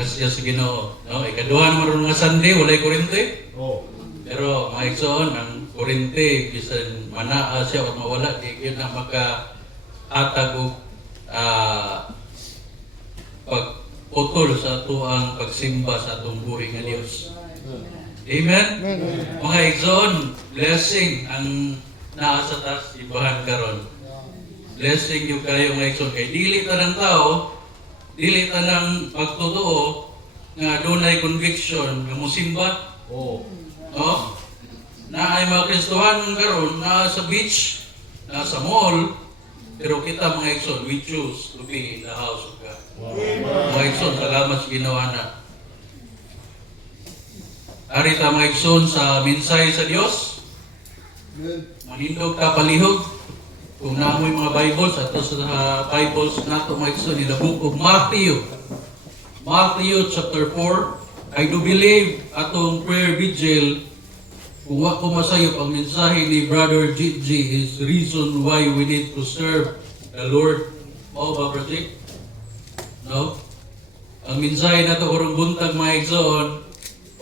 grasya sa Ginoo. No? Ikaduha naman ron nga Sunday, walay kuryente. Oh. Pero mga igsoon, ang kuryente, bisan manaa siya at mawala, di yun na makahatag o pagputol sa tuang pagsimba sa atong buhay nga Diyos. Amen? Mga igsoon, blessing ang naa sa taas, ibahan karon. Blessing yung kayo mga igsoon. Kay dili ta ng tao, dili ta ng pagtotoo nga dunay conviction nga musimba. Oh. No? Na ay mga Kristohanon karon na sa beach, na sa mall, pero kita mga igsoon, we choose to be in the house of God. Wow. Mga igsoon, salamat sa ginawa na. Arita mga igsoon sa minsay sa Dios. Manindog ka palihog. Kung naamoy mga Bibles, ato sa Bibles nato mga igsoon, in the book of Matthew. Matthew chapter 4. I do believe atong prayer vigil, kung wa ko masayop ang mensahe ni Brother Gigi is reason why we need to serve the Lord. Mao ba, Brother? No? Ang mensahe na ito, kurang buntag mga igsoon,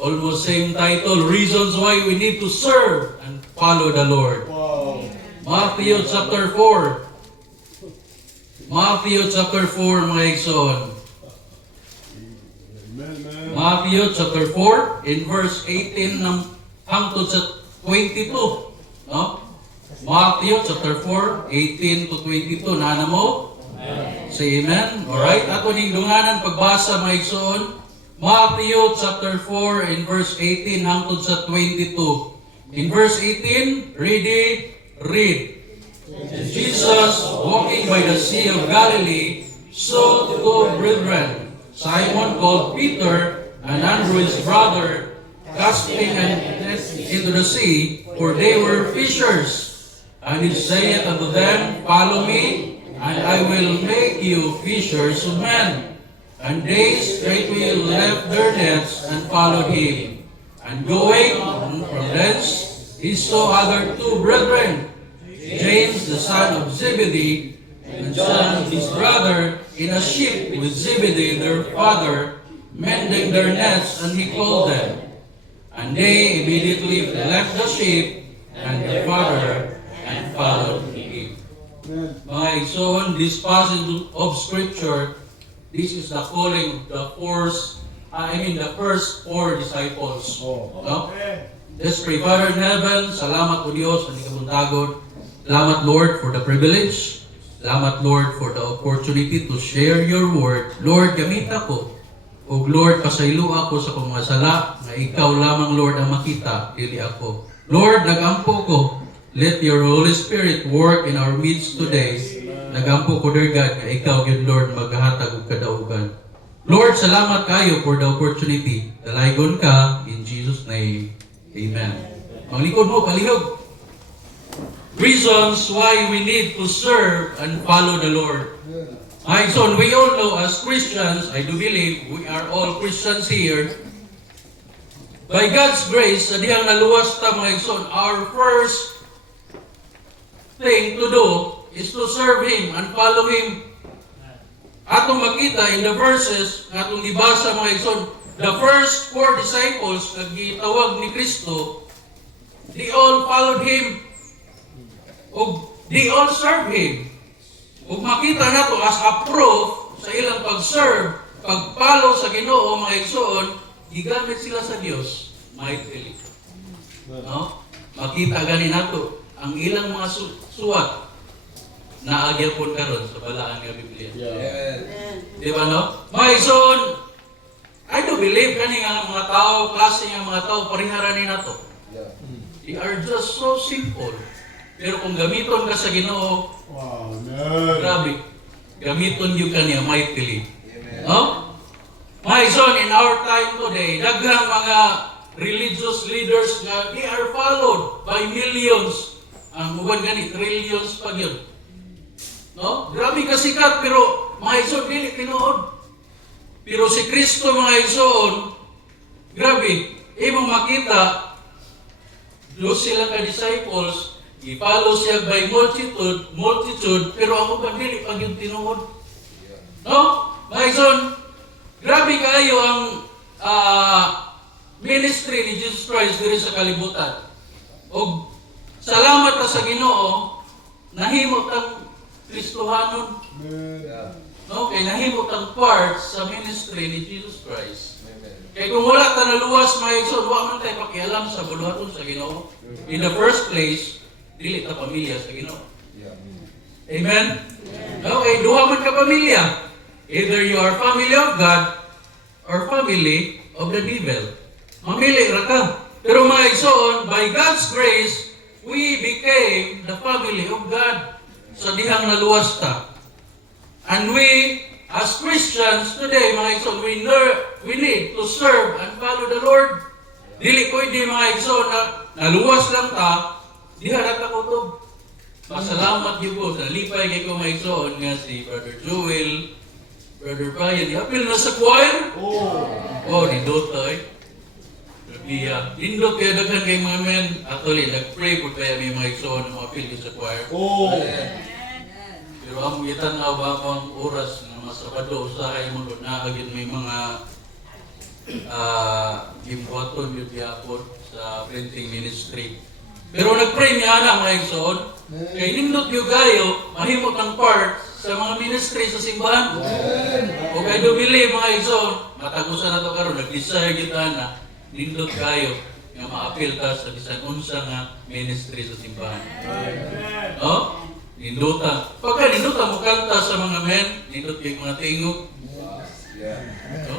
almost same title, reasons why we need to serve and follow the Lord. Wow. Matthew chapter 4. Matthew chapter 4, mga igsoon. Amen. Matthew chapter 4, in verse 18 hangtod sa 22. No? Matthew chapter 4, 18 to 22. Nana mo? Say amen. Alright, ako ning dunganan pagbasa mga igsoon. Matthew chapter 4 in verse 18 hangtod sa 22. In verse 18, read. Jesus walking by the Sea of Galilee saw two brethren, Simon called Peter and Andrew his brother, casting a net into the sea, for they were fishers. And he saith unto them, Follow me, and I will make you fishers of men. And they straightway left their nets and followed him. And going from thence, he saw other two brethren, James the son of Zebedee, and John his brother, in a ship with Zebedee their father, mending their nets, and he called them. And they immediately left the ship and their father and followed him. Mga igsoon, this passage of Scripture, this is the calling of the first four disciples. Oh. No? Let's pray. Father in heaven, salamat po Diyos sa ikabuntagon. Salamat Lord for the privilege. Salamat Lord for the opportunity to share your word. Lord, gamit ako. O Lord, pasaylo ako sa kong mga sala na ikaw lamang Lord ang makita, dili ako. Lord, nagampo ko. Let your Holy Spirit work in our midst today. Nagampo ko, dear God, na ikaw yun Lord maghahatag og kadaugan. Lord, salamat kayo for the opportunity. Dalaygon ka in Jesus' name. Amen. Manglikod mo, palihog. Reasons why we need to serve and follow the Lord. My son, we all know as Christians, I do believe, we are all Christians here. By God's grace, sa diyang naluwas ta mga son, our first thing to do is to serve Him and follow Him. Atong makita in the verses nga atong gibasa mga son, the first four disciples na gitawag ni Kristo, they all followed Him. O they all serve Him. Ug makita nato as a proof sa ilang pag-serve, pag-follow sa Ginoo mga igsoon, gigamit sila sa Dios mightily. No? Makita gani nato ang ilang mga suwat na agyapon karon sa balaan nga Biblia. Di ba no? Mga igsoon, I do believe kani nga mga tao, klase nga mga tao pariharani nato. They are just so simple. Pero kung gamiton ka sa Ginoo, Wow, grabe, gamiton yung kanya mightily. No? My son, in our time today, daghang mga religious leaders nga they are followed by millions. Ang uban gani, trillions pa yun. No? Grabe kasikat, pero mga son, dili tinuod. Pero si Kristo mga son, grabe, imong makita, dos sila ka disciples, i-follow siya by multitude, pero ako ba dili pag yung tinuod? No? Mga son, grabe kayo ang ministry ni Jesus Christ diri sa kalibutan. O salamat ta sa Ginoo, nahimot ang Kristohanon. No, kay nahimot ang part sa ministry ni Jesus Christ. Kaya kung wala ta naluwas mga igsoon, wa man tayo pakialam sa buluhaton sa Ginoo. In the first place, dili ta pamilya sa Ginoo. Amen? Okay, duha man ka pamilya. Either you are family of God or family of the devil. Mamili ra ka. Pero mga igsoon, by God's grace, we became the family of God. Sa dihang naluwas ta. And we, as Christians today, mga igsoon, we need to serve and follow the Lord. Dili pwede mga igsoon na naluwas lang ta, diha ra ta kutob. Masalamat yun po. Nalipay kay ko mga igsoon nga si Brother Joel, Brother Brian, apil na sa choir. Oh, nindot to eh. Rabia. Nindot kaya daghan kay mga men. Actually, nag-pray po kaya may mga igsoon na mapil ko sa choir. Pero ang itan na ba ang oras na masabado usahay mo na agad may mga gimbuhaton yung diapon sa printing ministry. Pero nag-pray niya na mga igsoon. Kay nindot yung gayo, mahimot ang part sa mga ministry sa simbahan. O kay dumili mga igsoon, matagusan na ito karon nag-desire kita na nindot kayo nga ma-appeal ka sa bisan unsa nga ministry sa simbahan. No? Nindutan. Pagka nindutan mo kanta sa mga men, nindot yung mga tingog. No?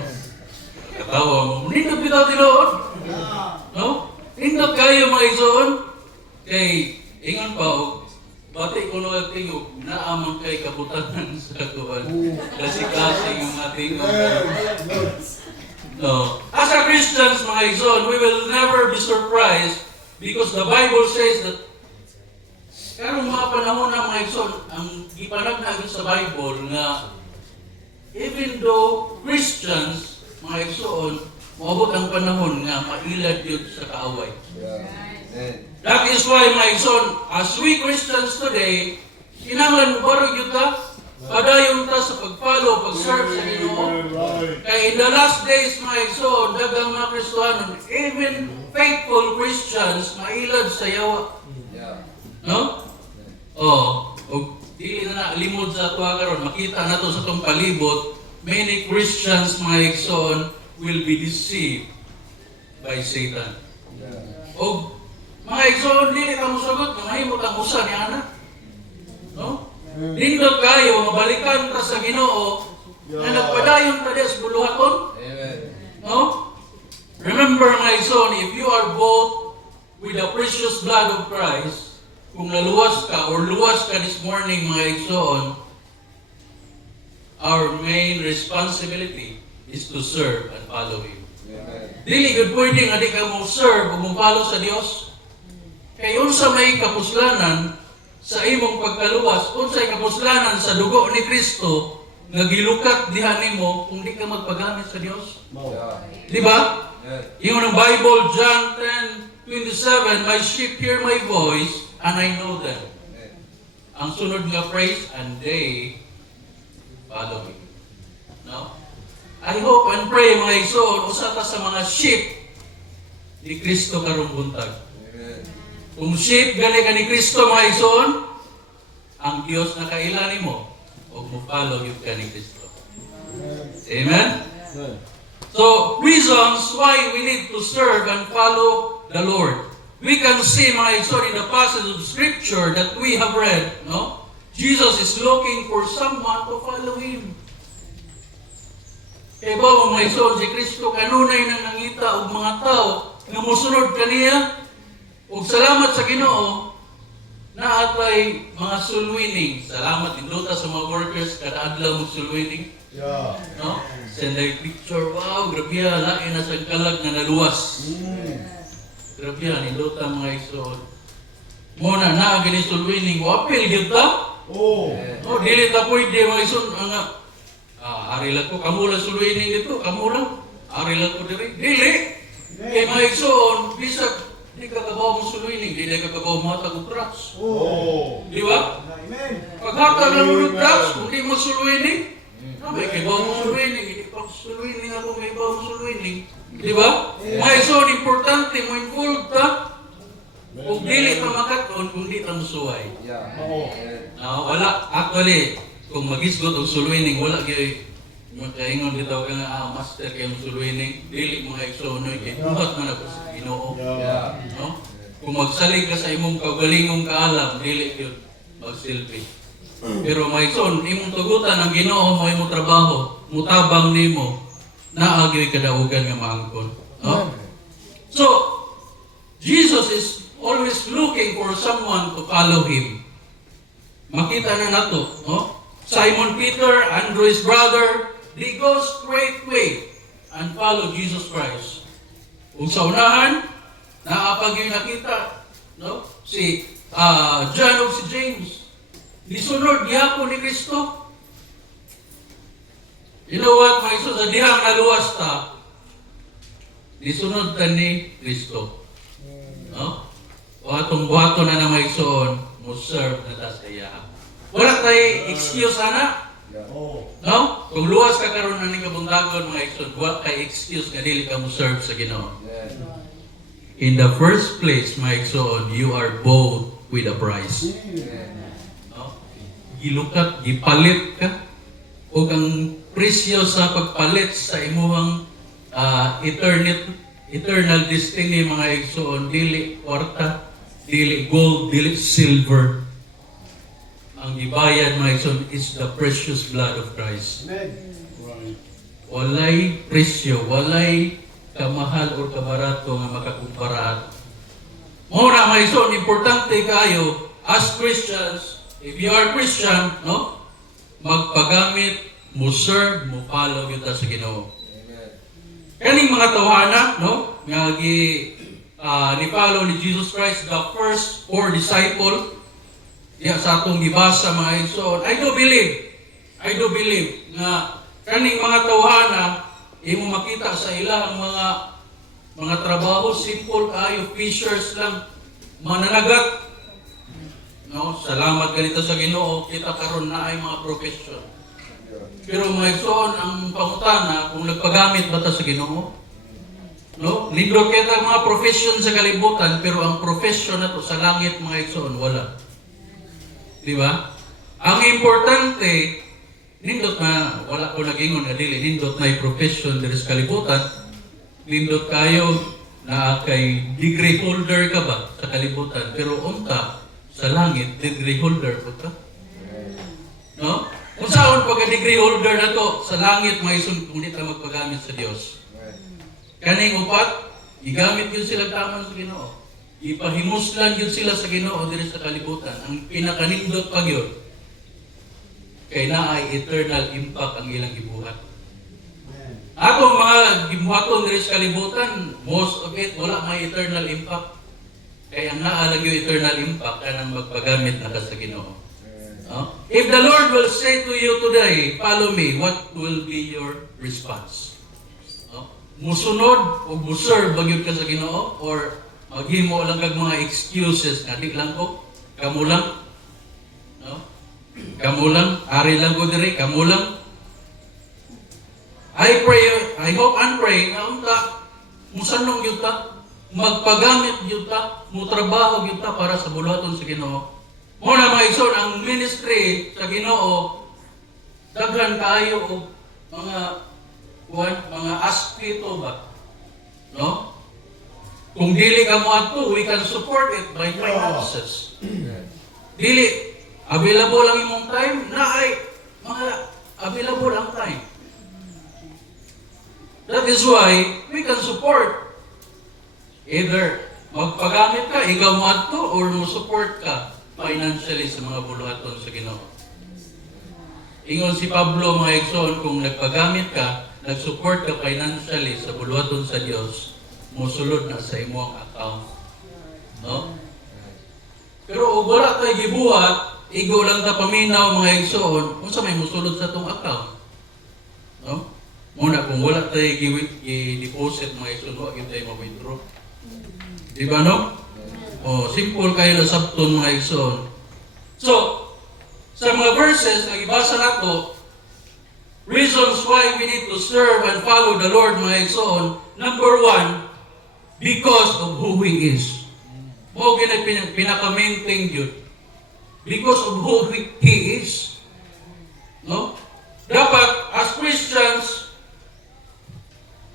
Katawa mo, nindot bitaw tinuod. No? Nindot kayo mga igsoon. Kay, ingon pa o, bati ko na tingog, naamang kay kabutanan sa kuwan. Kasi yung mga tingog. No. As a Christians, mga igsoon, we will never be surprised because the Bible says that karong mga panahon na mga igsoon, ang ipanagnagan sa Bible nga even though Christians, mga igsoon, maabot ang panahon nga mailad yun sa kaaway. That is why, mga igsoon, as we Christians today, kinahanglan mo barog yun ta, padayon ta sa pag-follow, pag-serve sa Ginoo. Kaya in the last days, mga igsoon, dagang mga Kristohanon, even faithful Christians, mailad sa yawa. No? Oh, dili na limod sa tuwa karon, makita na to sa tong palibot, many Christians, mga igsoon, will be deceived by Satan. O mga igsoon, dili ka musagot, mahimot ang usa ni ana. No? Nindot kayo, mabalikan ta sa Ginoo, na nagpadayon ta sa buluhaton. No? Remember, mga igsoon, if you are bought with the precious blood of Christ, kung naluwas ka or luwas ka this morning, mga igsoon, our main responsibility is to serve and follow Him. Dili good pwede nga di ka mo serve o mo follow sa Dios. Kaya unsa may kapuslanan sa imong pagkaluwas, unsay kapuslanan sa dugo ni Kristo nga gilukat diha nimo kung di ka magpagamit sa Dios. Di ba? Yung ng Bible, John 10:27, my sheep hear my voice and I know them. Ang sunod nga phrase, and they follow me. No? I hope and pray, mga igsoon, usa ka sa mga sheep ni Kristo karong buntag. Kung sheep gali ka ni Kristo, mga igsoon, ang Dios na kailan nimo o mo follow yung ka ni Kristo. Amen? So, reasons why we need to serve and follow the Lord. We can see, mga igsoon, in the passage of Scripture that we have read, no? Jesus is looking for someone to follow Him. Kaya ba, mga igsoon, si Kristo kanunay nang nangita og mga tao nga musunod kaniya. Ug salamat sa Ginoo, naatay mga sulwining. Salamat din doon sa mga workers, kada adlaw mo sulwining. No? Send a picture, wow, grabe lain na sa kalag na naluwas. Grabe yan, nindota mga igsoon. Muna na, ginisulwining, wapil gyud ta? Dili ta pwede mga igsoon. Ari lang ko, kamula sulwining dito, kamula. Ari lang ko diri. Dili! Kaya mga igsoon, bisag, di ka kabaw mo sulwining, di ka kabaw mo hatag og drugs. Di ba? Paghakal lang mo ng drugs, kung di mo sulwining, May kaibaw mo suluining, hindi pa suluining ako, may ibaw mo suluining. Di ba? Mga igsoon, importante mo involved ta. Kung dili ka makaton, kung di ka musuway. Wala. Actually, kung magisgot o suluining, wala kayo magkaingon bitaw ka nga, master kayo suluining, dili mga igsoon, kaya buhat man ako sa Ginoo. No? Kung magsalig ka sa imong kagalingong kaalam, dili yun magsilpi. Pero mga igsoon, imong tugutan ang Ginoo mo, imong trabaho, mutabang nimo, naagyoy kadaugan nga maangkon. No? So, Jesus is always looking for someone to follow Him. Makita na nato, no? Simon Peter, Andrew's brother, they go straight way and follow Jesus Christ. Kung sa unahan, naapag yung nakita, no? Si John o si James, disunod gyapon ni Kristo. You know what, mga iso, sa dihang naluwas ta, disunod ta ni Kristo. No? O atong buhato na mga isoon, mo serve na ta sa iya. Wala tayo excuse ana. No? Kung luwas ka karon na ning kabundagon mga isoon, wala kay excuse nga dili ka mo serve sa Ginoo. In the first place, mga isoon, you are bought with a price. No? Gilukat, gipalit ka, o ang presyo sa pagpalit sa imuhang eternal destiny mga igsoon, dili kwarta, dili gold, dili silver. Ang gibayad mga igsoon is the precious blood of Christ. Walay presyo, walay kamahal o kabarato nga makakumpara. Muna mga igsoon, importante kayo as Christians, if you are Christian, no? Magpagamit, mo serve, mo follow kita sa Ginoo. Kaning mga tawhana, no? Nga ni follow ni Jesus Christ, the first 4 disciple, sa atong gibasa mga igsoon, I do believe nga kaning mga tawhana, imo makita sa ilang mga trabaho, simple kayo, fishers lang, mananagat. No, salamat ganito sa Ginoo, kita karon na ay mga profession. Pero mga igsoon, ang pangutana, kung nagpagamit ba ta sa Ginoo? No? Nindot kita mga profession sa kalibutan, pero ang profession na to sa langit, mga igsoon, wala. Di ba? Ang importante, nindot na, wala ko nag-ingon na dili, nindot na profession diri sa kalibutan, nindot kayo na kay degree holder ka ba sa kalibutan, pero unta, sa langit, degree holder po ka. No? Kung saan pagka-degree holder na to, sa langit, may ngunit na magpagamit sa Diyos. Kaning upat, igamit yun sila taman sa Ginoo. Ipahimuslan yun sila sa Ginoo diri sa kalibutan. Ang pinakanindot pag yun, kay na ay eternal impact ang ilang gibuhat. Atong mga gibuhaton diri sa kalibutan, most of it, wala may eternal impact. Kaya ang naalag yung eternal impact, kanang magpagamit na ka sa Ginoo. If the Lord will say to you today, follow me, what will be your response? Musunod o muserve bagyod ka sa Ginoo, or maghimo lang kag mga excuses nga di lang ko, kamo lang, no? Kamo lang, ari lang ko diri, kamo lang. I hope and pray na unta musanong gyud ta, magpagamit gyud ta, mutrabaho gyud ta para sa buluhaton sa Ginoo. Muna mga igsoon, ang ministry sa Ginoo, daghan kaayo o mga aspeto ba? No? Kung dili ka mo ato, we can support it by finances. Dili, available ang imong time, na ay mga available ang time. That is why we can support. Either magpagamit ka, ikaw mo ato, or mo support ka financially sa mga buluhaton sa Ginoo. Ingon si Pablo mga igsoon, kung nagpagamit ka, nag-support ka financially sa buluhaton sa Dios, mosulod na sa imong account. No? Pero kung wala tayo gibuhat, igo lang ta paminaw mga igsoon, kung sa may mosulod sa tong account. No? Muna, kung wala tayo i-deposit mga igsoon, wala tayo ma-withdraw. Diba no? Simple kayo na sabton mga igsoon. So, sa mga verses na ibasa nato, reasons why we need to serve and follow the Lord, mga igsoon. Number one, because of who He is. Mo pinaka-main yun. Because of who He is. No? Dapat, as Christians,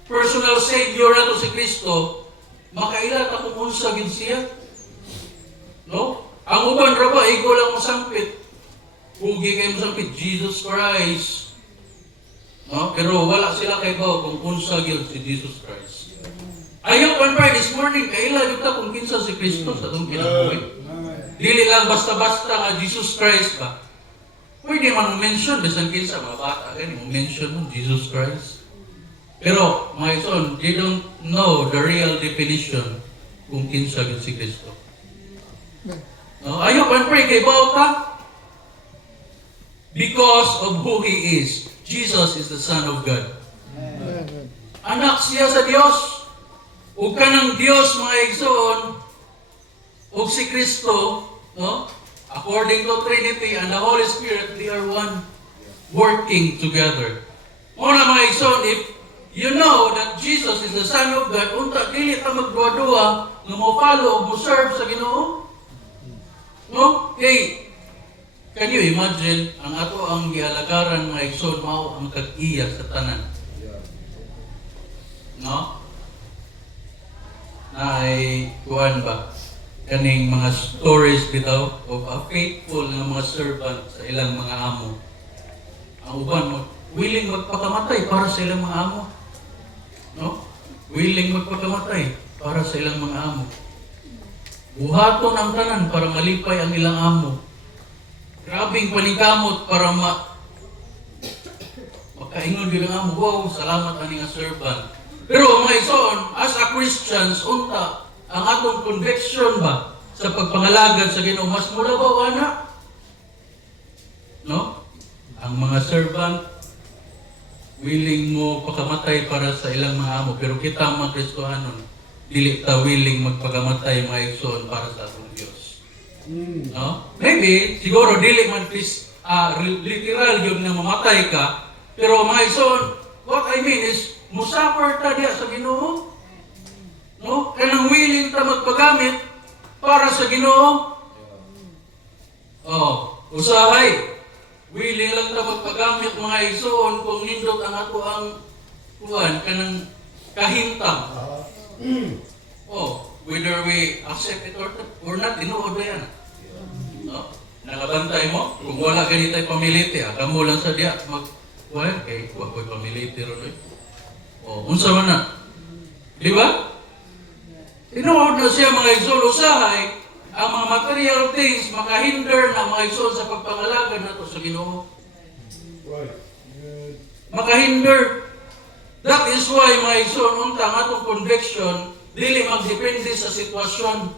personal Savior na to si Kristo, makailan akong unsa gid siya. No? Ang uban ra ba, igo lang masampit. Pugi kayo masampit, Jesus Christ. No? Pero wala sila kay ba kung unsa gyud si Jesus Christ. Ayaw kan pa this morning, kailan kita kung kinsa si Kristo sa itong kinabuhi. Dili lang basta-basta nga Jesus Christ ba. Pwede man mention, bisan kinsa, mga bata gani, mention mo Jesus Christ. Pero, mga son, they don't know the real definition kung kinsa gyud si Kristo. No? Ayaw kan pray kay bauta. Because of who He is. Jesus is the Son of God. Anak siya sa Diyos. Ug kanang Dios, mga igsoon, ug si Kristo, no? According to Trinity and the Holy Spirit, they are one, working together. Muna, mga igsoon, if you know that Jesus is the Son of God, unta dili ta magduwa-duwa nga mo follow ug mo serve sa Ginoo. No? Kay can you imagine ang ato ang gialagaran, mga igsoon, mao ang kag-iya sa tanan. No? Na ay kuan ba kaning mga stories bitaw of a faithful nga mga servant sa ilang mga amo. Ang uban mo willing magpakamatay para sa ilang mga amo. No? Willing magpakamatay para sa ilang mga amo. Buhaton ang tanan para malipay ang ilang amo. Grabing paningkamot para makaingon gyud ang amo. Wow, salamat ani nga servant. Pero mga igsoon, as a Christians, unta, ang atong conviction ba sa pagpangalagad sa Ginoo mas mulabaw ana? No? Ang mga servant, willing mo pakamatay para sa ilang mga amo, pero kita mga Kristohanon, dili ta willing magpakamatay, mga igsoon, para sa atong Dios. No? Maybe, siguro, dili man literal yun na mamatay ka, pero mga igsoon, what I mean is, musafar ta diya sa Ginoo. No? Kanang willing ta magpagamit para sa Ginoo. Oh, usahay. Willing lang ta magpagamit, mga igsoon, kung nindot ang ato ang kuan kanang kahintang. Oh, whether we accept it or not, tinuod ba yan? No? Nakabantay mo? Kung wala ganitay pamiliti, kamo lang sa diya kuan kay wa koy pamiliti ron eh. Oh, unsa man na? Di ba? Tinuod na siya, mga igsoon, usahay, ang mga material things makahinder na, mga igsoon, sa pagpangalaga nato sa Ginoo. Makahinder. That is why, mga igsoon, unta ang atong conviction, dili magdepende sa sitwasyon.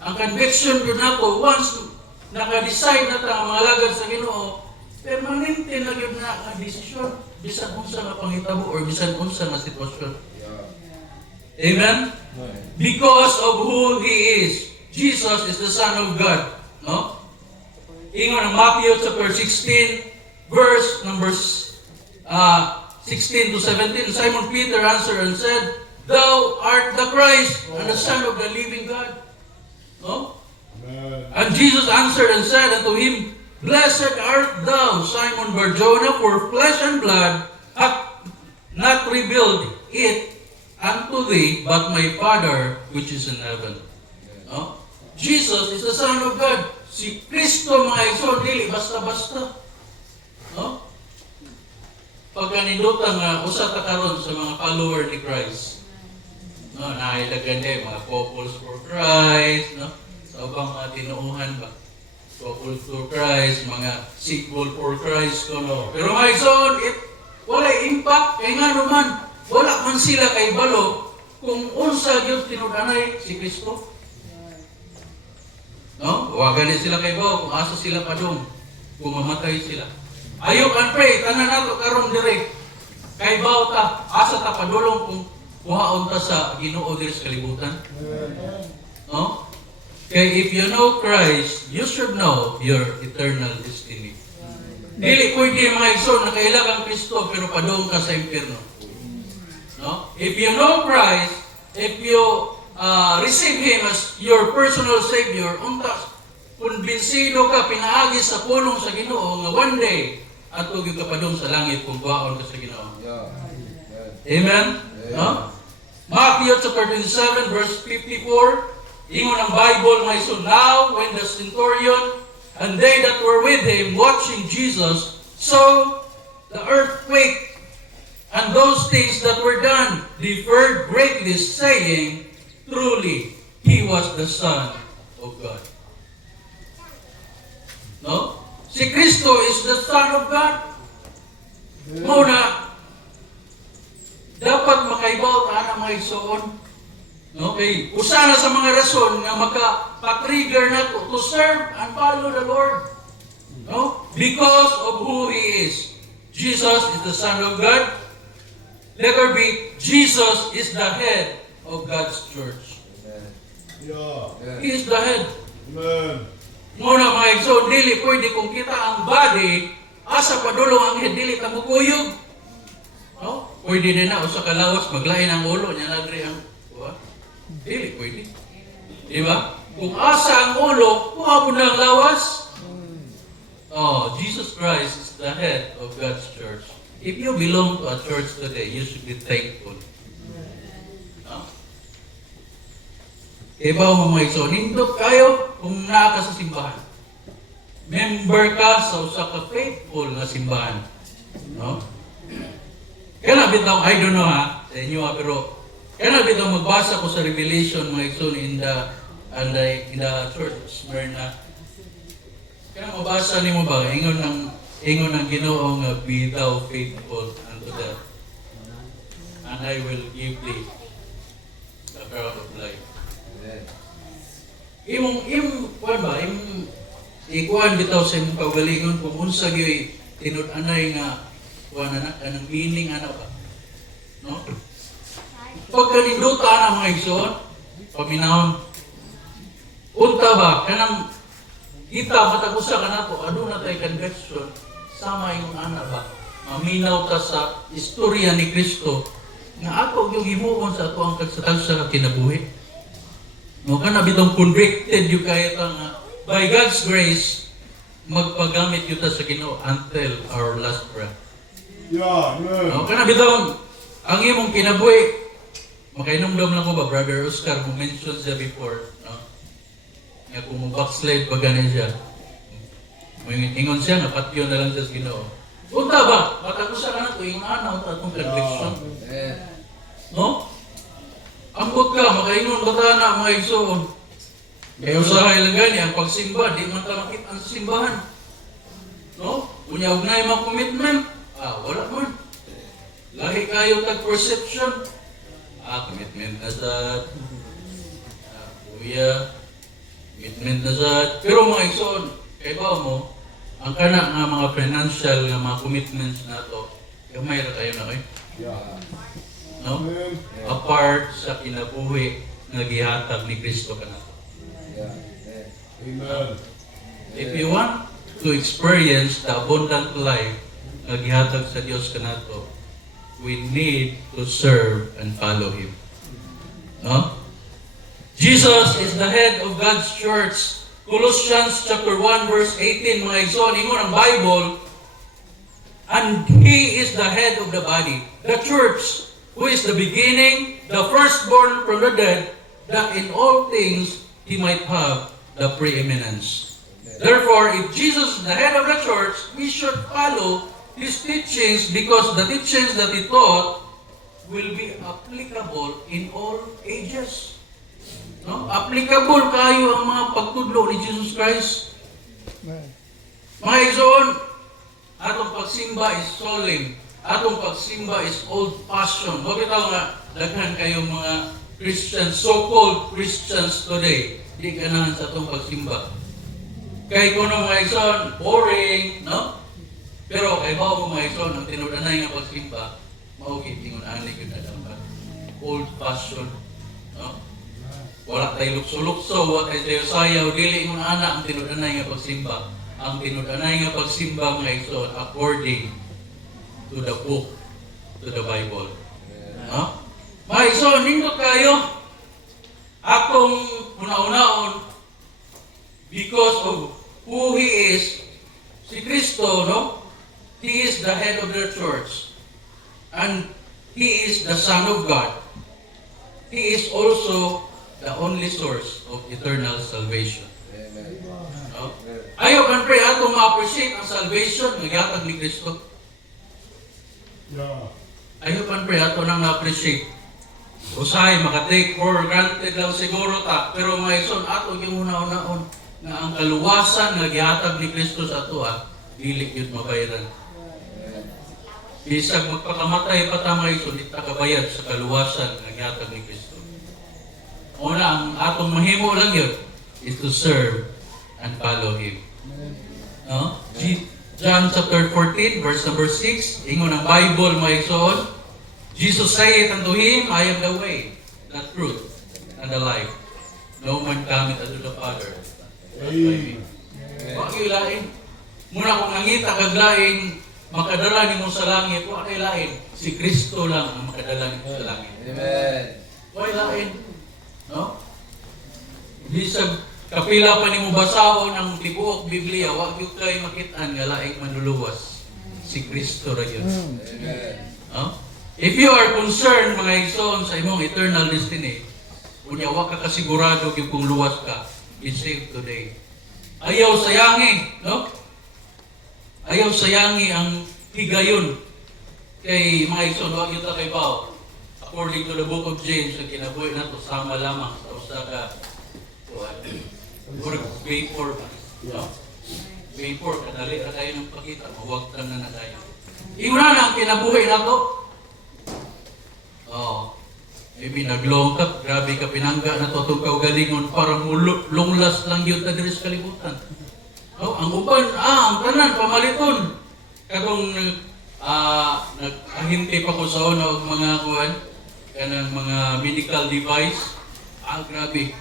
Ang conviction yun nato, once naka-decide na ta ang mangalagad sa Ginoo, permanente na yun na ang desisyon. Bisan unsa nga pangitabo or bisan unsa nga sitwasyon. Amen? Because of who He is. Jesus is the Son of God. No? Ingon ang Matthew chapter 16, verse numbers 16 to 17. Simon Peter answered and said, Thou art the Christ and the Son of the living God. No? And Jesus answered and said unto him, Blessed art thou, Simon Bar-Jonah, for flesh and blood hath not revealed it unto thee, but my Father which is in heaven. No? Jesus is the Son of God. Si Kristo, mga igsoon, dili basta-basta. No? Pagkanindutan nga, usa ta karon sa mga follower ni Christ. No, nailagan mga couples for Christ, no? Sa ubang mga tinuuhan ba? Couples for Christ, mga sequel for Christ, no? Pero mga igsoon, wala impact, kay nga naman, wala man sila kay balo kung unsa gyud tinud-anay si Kristo. No? Wagan sila kay balo kung asa sila padung, kung mamatay sila. Ayo kan pray, tanan nato karon dire. Kay bao ta, asa ta padulong kung kuhaon ta sa Ginoo diri sa kalibutan. No? Kay if you know Christ, you should know your eternal destiny. Dili pwede mga igsoon na kaila kang Kristo pero padung ka sa impyerno. No? If you know Christ, if you receive Him as your personal Savior, untas, kumbinsido ka, pinaagi sa pulong sa Ginoo nga one day, ato gyud ka padung sa langit kung kuhaon ka sa Ginoo. Amen? No? Matthew chapter 27 verse 54, ingon ang Bible nga iso, now when the centurion and they that were with him watching Jesus saw the earthquake and those things that were done, differed greatly, saying, truly, He was the Son of God. No? Si Kristo is the Son of God. Muna, dapat makaibaw ta mga igsoon. No? Okay. Usa na sa mga rason nga maka-trigger na to serve and follow the Lord. No? Because of who He is. Jesus is the Son of God. Letter B, Jesus is the head of God's church. Yeah. He is the head. Amen. Muna mga igsoon, dili pwede kung kita ang body, asa padulong ang head, dili ka mukuyog. No? Pwede din na, usa ka lawas, maglain ang ulo, niya lagri ang dili pwede. Di ba? Kung asa ang ulo, kuha mo na ang lawas. Oh, Jesus Christ is the head of God's church. If you belong to a church today, you should be thankful. No? Ibaw mo mga igsoon, nindot kayo kung naa ka sa simbahan. Member ka sa usa ka faithful na simbahan. No? Kaya bitaw, I don't know sa inyo pero kaya bitaw magbasa ko sa Revelation mga igsoon in the church Smyrna. Kaya mabasa nimo ba ingon ng Ginoo nga be thou faithful unto death, and I will give thee the crown of life. Ikuan bitaw sa imong kaugalingon kung unsa gyud tinud-anay nga kuan na kanang meaning ana ba. No? Pagkaninduta na mga igsoon, paminahon. Unta ba kanang kita matagusa ka nato aduna tay conviction sama yung ana ba. Maminaw ta sa istorya ni Kristo nga ako yung himuon sa ato ang kagsatagsa ka kinabuhi. No kana bitong convicted yung kaya ta nga by God's grace magpagamit yun ta sa Ginoo until our last breath. Yeah, amen. No kana bitong ang imong kinabuhi makainomdom lang ko ba Brother Oscar mo mention siya before, no? Nga kung backslide pa ganin siya. Ingon siya na patyo na lang siya sa Ginoo. Unta ba? Matagusa ka na ito yung anaw at itong conviction. No? Ambot ka, makaingon bata na mga igsoon. Kaya usahay lang gani ang pagsimba, di man ka makita ang simbahan. No? Unya-ugnay mga commitment. Wala man. Lahi kayo tag-perception. Commitment na sa kuya. Commitment na sa... Pero mga igsoon, kay ba mo, ang kana nga mga financial nga mga commitments na to, gamay ra kayo na kayo. No? Apart sa kinabuhi nga gihatag ni Kristo kanato. Amen. If you want to experience the abundant life nga gihatag sa Dios kanato, we need to serve and follow Him. No? Jesus is the head of God's church. Colossians chapter 1 verse 18, mga igsoon, ingon ang Bible, and He is the head of the body, the church, who is the beginning, the firstborn from the dead, that in all things He might have the preeminence. Therefore, if Jesus is the head of the church, we should follow His teachings because the teachings that He taught will be applicable in all ages. No? Applicable kayo ang mga pagtudlo ni Jesus Christ. Mga igsoon, atong pagsimba is solemn. Atong pagsimba is old-fashioned. Bitaw nga, daghan kayong mga Christians, so-called Christians today, di ganahan sa atong pagsimba. Kay kuno mga igsoon, boring, no? Pero kay bao mo mga igsoon, ang tinudanay nga pagsimba, maugit, ingon ani yun na dapat. Old-fashioned, no? Wala tayo lukso-lukso, wala tayo sayaw, dili mo na ang tinudanay nga pagsimba. ang tinud-anay nga pagsimba mga igsoon according to the book, to the Bible. No? Mga igsoon, nindot kayo akong una-unaon because of who He is, si Kristo, no? He is the head of the church. And He is the Son of God. He is also the only source of eternal salvation. No? Ayaw kan pray ato ma-appreciate ang salvation ng yatag ni Kristo. Yeah. Ayaw kan pray ato nang na-appreciate. Usahay, makatake for granted lang siguro ta. Pero mga ison, ato yung una-unaon na ang kaluwasan na gihatag ni Kristo sa ato, dili yun mabayaran. Bisag magpakamatay pa ta mga ison, itakabayad sa kaluwasan na gihatag ni Kristo. Una, ang atong mahimo lang yun is to serve and follow Him. No? John chapter 14, verse number 6, ingon ang Bible mga ison, Jesus saith unto him, I am the way, the truth, and the life. No man cometh unto the Father, but by me. Huwag kayo lain. Muna kung nangita kag laing makadala nimo sa langit, huwag kayo lain. Si Kristo lang ang makadala nimo sa langit. Amen. Huwag lain. No? Bisag kapila pa nimo basahon ang tibuok Biblia, huwag yung kayo makitaan nga laing manluluwas. Si Kristo ra yun. Amen. No? If you are concerned, mga igsoon, sa imong eternal destiny, kunya wa ka kasigurado kung luwas ka, be saved today. Ayaw sayangi, no? Ayaw sayangi ang higayon. Kay mga igsoon, wag yun ta kay Pao. According to the book of James, ang kinabuhi na to, sama lamang sa usa ka vapor ba? No? Vapor, kadali na tayo ng pakita, mawagtan na tayo. Iuna na ang kinabuhi na to. Oh, maybe naglongkap, grabe ka pinangga na to itong kaugalingon, parang lunglas lang yun na diri sa kalibutan. Oh, ang uban, ang tanan, pamaliton. Katong nag-ahinti pa ko sa una og mga kuwan, kanang mga medical device, grabe.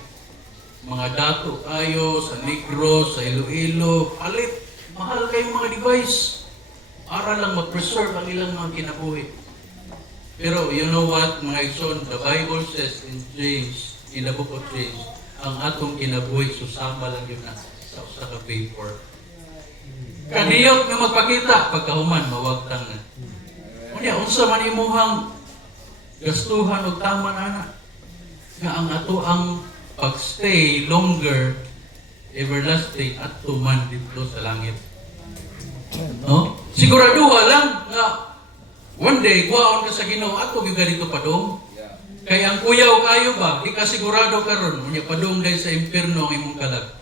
Mga dato kayo, sa Negros, sa Iloilo, palit, mahal kayong mga device. Para lang mag-preserve ang ilang mga kinabuhi. Pero you know what, mga igsoon, the Bible says in James, in the book of James, ang atong kinabuhi, susama lang yun na sa usa ka vapor. Kaniyot nga magpakita, pagkahuman, mawagtang na. Unya, unsa man imuhang gastuhan o tama na nga ang ato ang pagstay longer, everlasting, at tuman dito sa langit. No? Siguraduha lang nga one day, guwaon ka sa Ginoo, ato yung ganito padong. Kaya ang kuyaw kayo ba, di ka sigurado karon, unya padong dahil sa impyerno ang imong kalag.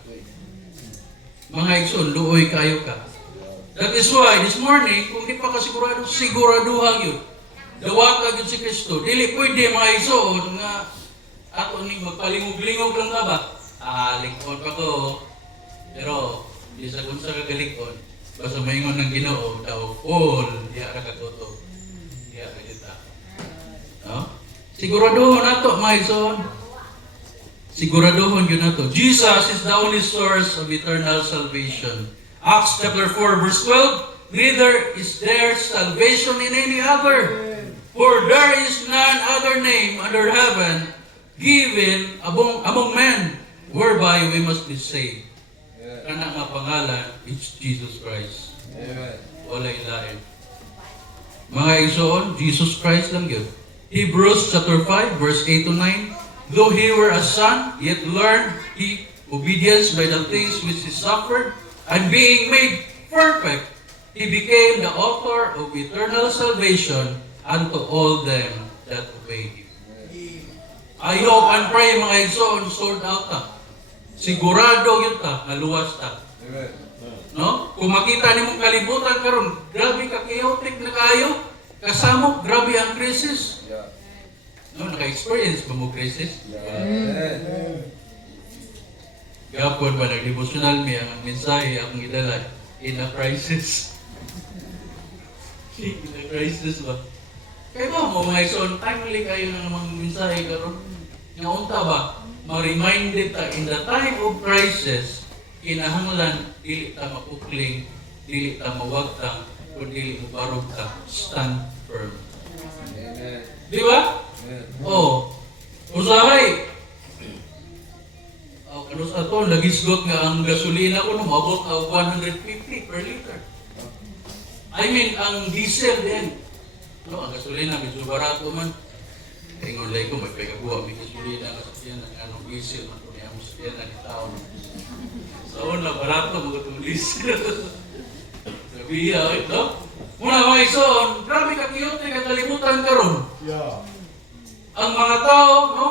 Mga igsoon, luoy kayo ka. That is why, this morning, kung di pa ka sigurado, siguraduhan yun. Dawat ka yun si Kristo. Dili pwede mga igsoon nga ato ning magpalingog-lingog lang ka ba? Lingkod pa ko. Pero, di sa kung sa kagalikon, basta maingon ng Ginoo, daw, full, di ka katuto. No? Siguraduhon nato, mga igsoon. Siguraduhon yun nato. Jesus is the only source of eternal salvation. Acts chapter 4 verse 12, neither is there salvation in any other, for there is none other name under heaven given among men whereby we must be saved. Kana nga pangalan is Jesus Christ. Amen. Walay lain. Mga igsoon, Jesus Christ lang yun. Hebrews chapter 5 verse 8 to 9, though he were a son, yet learned he obedience by the things which he suffered, and being made perfect, he became the author of eternal salvation unto all them that obey him. I hope and pray mga igsoon, sold out ta. Sigurado yun ta, naluwas ta. Amen. No? Kung makita nimong kalibutan karon, grabe ka chaotic na kayo. Kasamo, grabe ang krisis. Yeah. No, naka-experience ba mo krisis? Amen. Gapon ba nag-devotional mi ang mensahe akong idala in a crisis. In a crisis ba? Kaya ba mo mga igsoon, timely kayo ng mga mensahe karon. Nga unta ba, ma-reminded ta in the time of crisis, kinahanglan dili ta mapukling, dili ta mawagtang, kung dili mo barog ta, stand firm. Amen. Di ba? Amen. Oh, usahay. Ano sa to, nagisgot nga ang gasolina ko no, mabot na 150 per liter. I mean, ang diesel din. No, ang gasolina, medyo barato man. Ingon lang ko, may pagabuha, may gasolina nga sa siya, anong diesel, man ko niya mo sa siya na ni taon. Sa una, barato, mga itong diesel. Sabiya, ito. Muna mga ison, grabe ka cute, kalimutan ka ron. Yeah. Ang mga tao, no?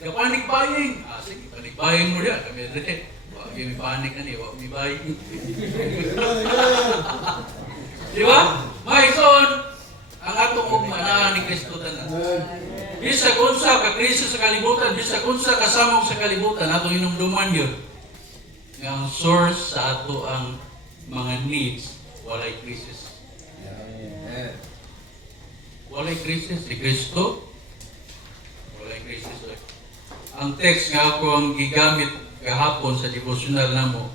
Panik buying. Ah, sige, panik buying mo yan. Kami rin. Huwag yung panik na niya, huwag may buying. Di ba? Mga ison, ang atong ugma ni Kristo tanan. Bisa kung sa kakrisis sa kalibutan, bisa kung sa kasamong sa kalibutan, atong inumduman yun. Ang source sa ato ang mga needs, walay krisis. Amen. Walay krisis, si Kristo. Walay krisis. Ang text nga ako ang gigamit kahapon sa devotional namo.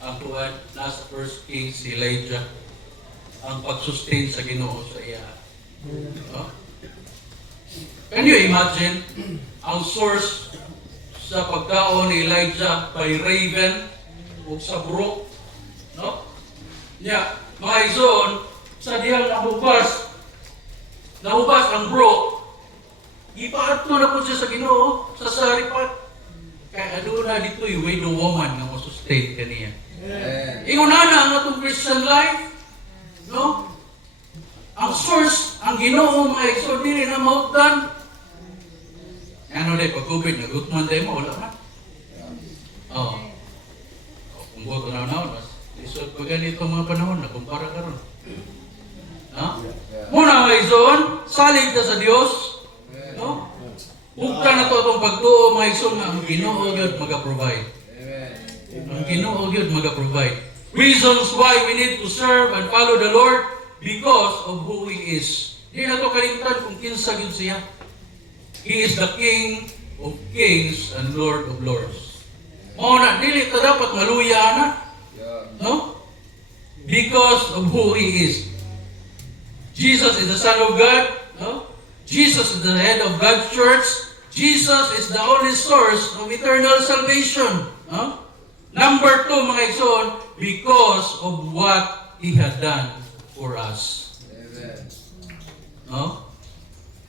Ang tuwan nasa 1 Kings si Elijah. Ang pag-sustain sa Ginoo sa iya. No? Can you imagine ang source sa pagkaon ni Elijah by raven o sa brook? No? Yeah, mga ison, sa diyang nahubas ang brook, ipaadto na po siya sa Ginoo, sa saripat. Kaya aduna dito yung way the woman nga mo-sustain kaniya. Amen. Ingunahan ang atong Christian life, no? Ang source, ang Ginoo, mga ison, dili na maugdan. Ano dahil, pag-COVID, nagutman tayo mo, wala na. Oo. Kung buto na mas isod pa ganito mga panahon, nakumpara ka ron. Ha? Muna mga ison, salig ka sa Diyos, no? Bukta na to itong pagtuo, mga ison, na ang Ginoo yun mag-provide. Amen. Ang Ginoo yun mag-provide. Reasons why we need to serve and follow the Lord because of who He is. Di na to kalimtan kung kinsa yun siya. He is the King of Kings and Lord of Lords. Mao na, dili ta dapat maluya na. Yeah. No? Because of who He is. Jesus is the Son of God. No? Jesus is the head of God's church. Jesus is the only source of eternal salvation. No? Number 2, mga ison, because of what He had done for us. Amen. No?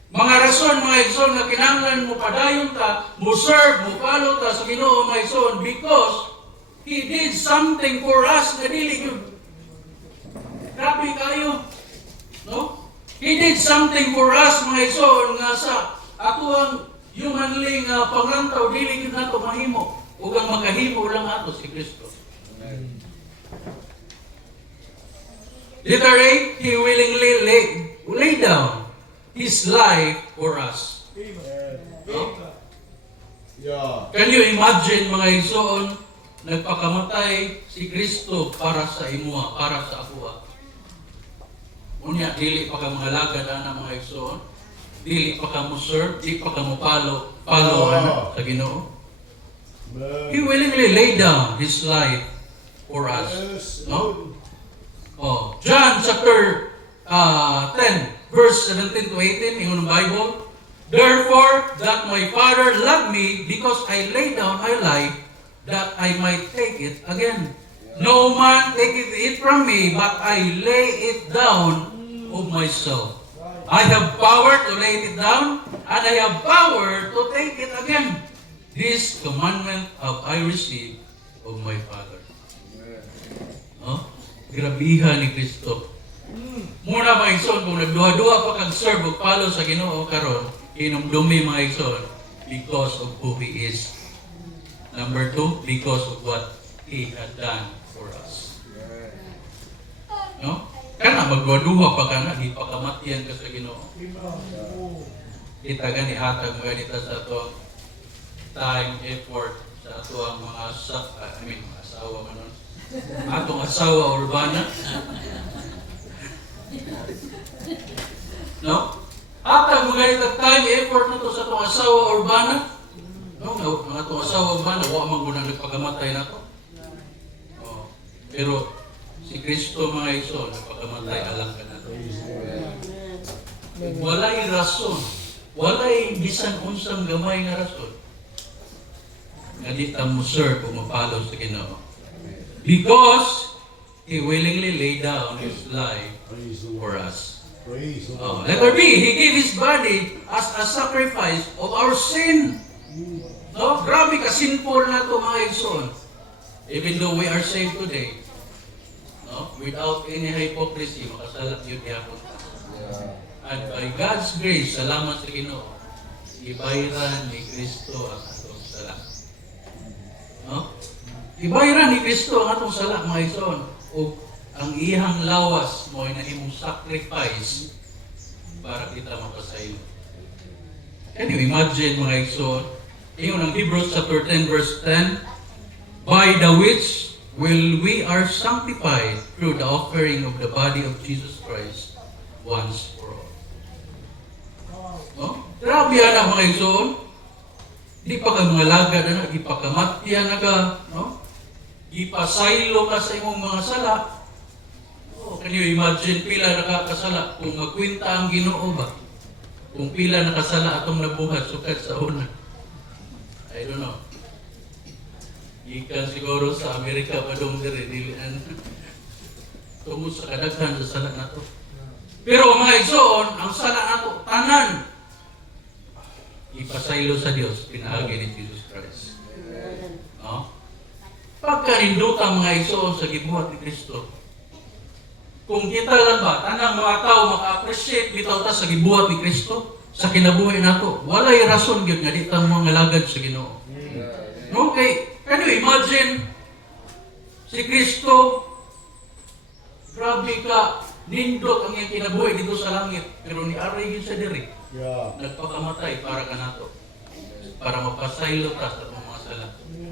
Mga rason, mga ison, na kinahanglan mo padayon ta, mo serve, mo follow ta sa Ginoo, mga ison, because He did something for us na dili yun. Grabe kayo. No? He did something for us, mga ison, nga sa ato ang humanly nga panglantaw, dili yun nato mahimo. Ug ang makahimo lang ato si Kristo. Amen. Letter 8, He willingly lay down His life for us. No? Yeah. Can you imagine, mga igsoon, nagpakamatay si Kristo para sa imuha, para sa akuha. Unya, dili pa ka mga lagad na mga igsoon. Dili pa ka mo serve, dili pa ka mo follow sa Ginoo. He Amen. willingly lay down His life for us. Yes. No? Oh, John chapter 10, verse 17 to 18, in the Bible. Therefore, that my Father loved me because I lay down my life, that I might take it again. No man taketh it from me, but I lay it down of myself. I have power to lay it down, and I have power to take it again. This commandment have I received of my Father. Amen. No? Grabihan ni Kristo. Muna mga igsoon, kung nagduha-duha pa kang serve o follow sa Ginoo karon, inumdumi mga igsoon, because of who He is. Number 2, because of what He had done for us. Amen. No? Kana magduha pa ka na, di pa kamatiyan ka sa Ginoo. Kita gani hatag mo ganita sa ato time, effort sa ato ang mga mga asawa man nun. Atong asawa urbana. No? Hatag mo ganito time, effort na to sa atong asawa urbana. No? No, nga itong asawa ba, nawa man ko na nagpagamatay na to. Oh. Pero si Kristo mga iso, nagpagamatay alang ka na to. Walay rason, walay bisan unsang gamay nga rason. Nga di ta mo serve o mapalo sa Ginoo. Because He willingly laid down His life Praise the Lord. for us. Praise the Oh, Lord. letter B, He gave His body as a sacrifice of our sin. No? Grabe ka, sinful na ito mga igsoon. Even though we are saved today, no? Without any hypocrisy, makasalat yun yapon. And by God's grace, salamat sa Ginoo, ibayran ni Kristo ang atong sala. No? Ibayran ni Kristo ang atong sala mga igsoon. O ang iyang lawas mo ay nahimong sacrifice para kita mapasayo. Can you imagine mga igsoon? Ingon ang Hebrews chapter 10 verse 10, by the which will we are sanctified through the offering of the body of Jesus Christ once for all. No? Grabe yan ang mga igsoon. Di pa ka mga lagad na, ipakamatya na ka, no? Ipasaylo ka sa imong mga sala. Oh, can you imagine pila nakakasala kung magkwinta ang Ginoo ba? Kung pila nakasala atong nabuhat sukat sa una. I don't know. Ikan siguro sa Amerika pa dong diri dilian. Tungod sa kadaghan sa sala nato. Pero mga igsoon, ang sala nato tanan ipasaylo sa Dios pinaagi ni Jesus Christ. No? Pagkanindutan mga igsoon sa gibuhat ni Kristo. Kung kita lang ba, tanang mga tao maka-appreciate bitaw ta sa gibuhat ni Kristo sa kinabuhi nato, walay rason gyud nga di ta mga lagad sa Ginoo. No, can you imagine si Kristo, grabe ka, nindot ang iyang kinabuhi dito sa langit, pero niaray yun sa diri. Yeah. Nagpakamatay para ka nato, para mapasaylo ta sa mga sala.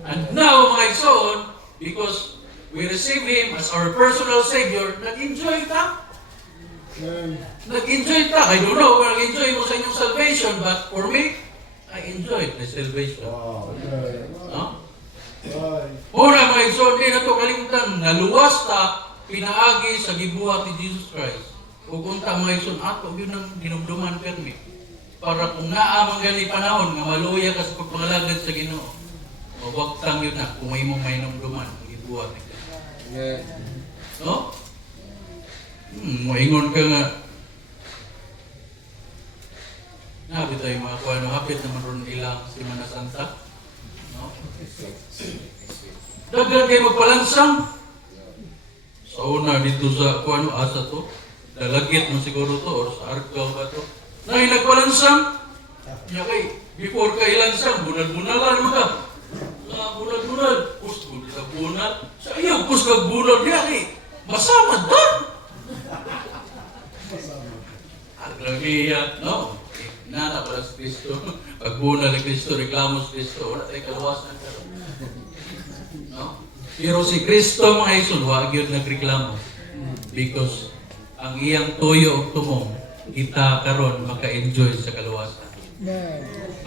And now, mga igsoon, because we receive Him as our personal Savior, nag-enjoy ta. Nag-enjoy ta. I don't know kung nag-enjoy mo sa inyong salvation, but for me, I enjoyed my salvation. Wow. Okay. No? Right. Una mga igsoon, di na ito kalimutan, naluwas ta, pinaagi sa gibuhat ni Jesus Christ. Kung unta mga igsoon, ato yun ang dinumduman permi. Para kung naamang gani panahon, nga maluya ka sa pagpangalagad sa Ginoo, mawagtang yun na kung may mong may numduman ang gibuhat ni Cristo. No? Moingon ka nga. Nabi tayo mga kuha, hapit naman ron ilang Semana Santa. No? Daghan kayo magpalansang. Sa una dito sa kuha, asa to? Lalagit mo siguro to, or sa Argao ba to? Na nagpalansang. Kaya kay, before ka ilansang, bunal-bunalan mo ka. Bunal-bunal. Kus ka bunal. Sa iyo, kus ka bunal. Kaya kay, masamad doon. Agrabiya, no? Nana pala si Kristo. Pagbuna ni Kristo, reklamo si Kristo. Wala tayo kaluwasan ka. No? Pero si Kristo, mga isun, wag yun nagreklamo. Because ang iyang tuyo o tumong, kita karon maka-enjoy sa kaluwasan.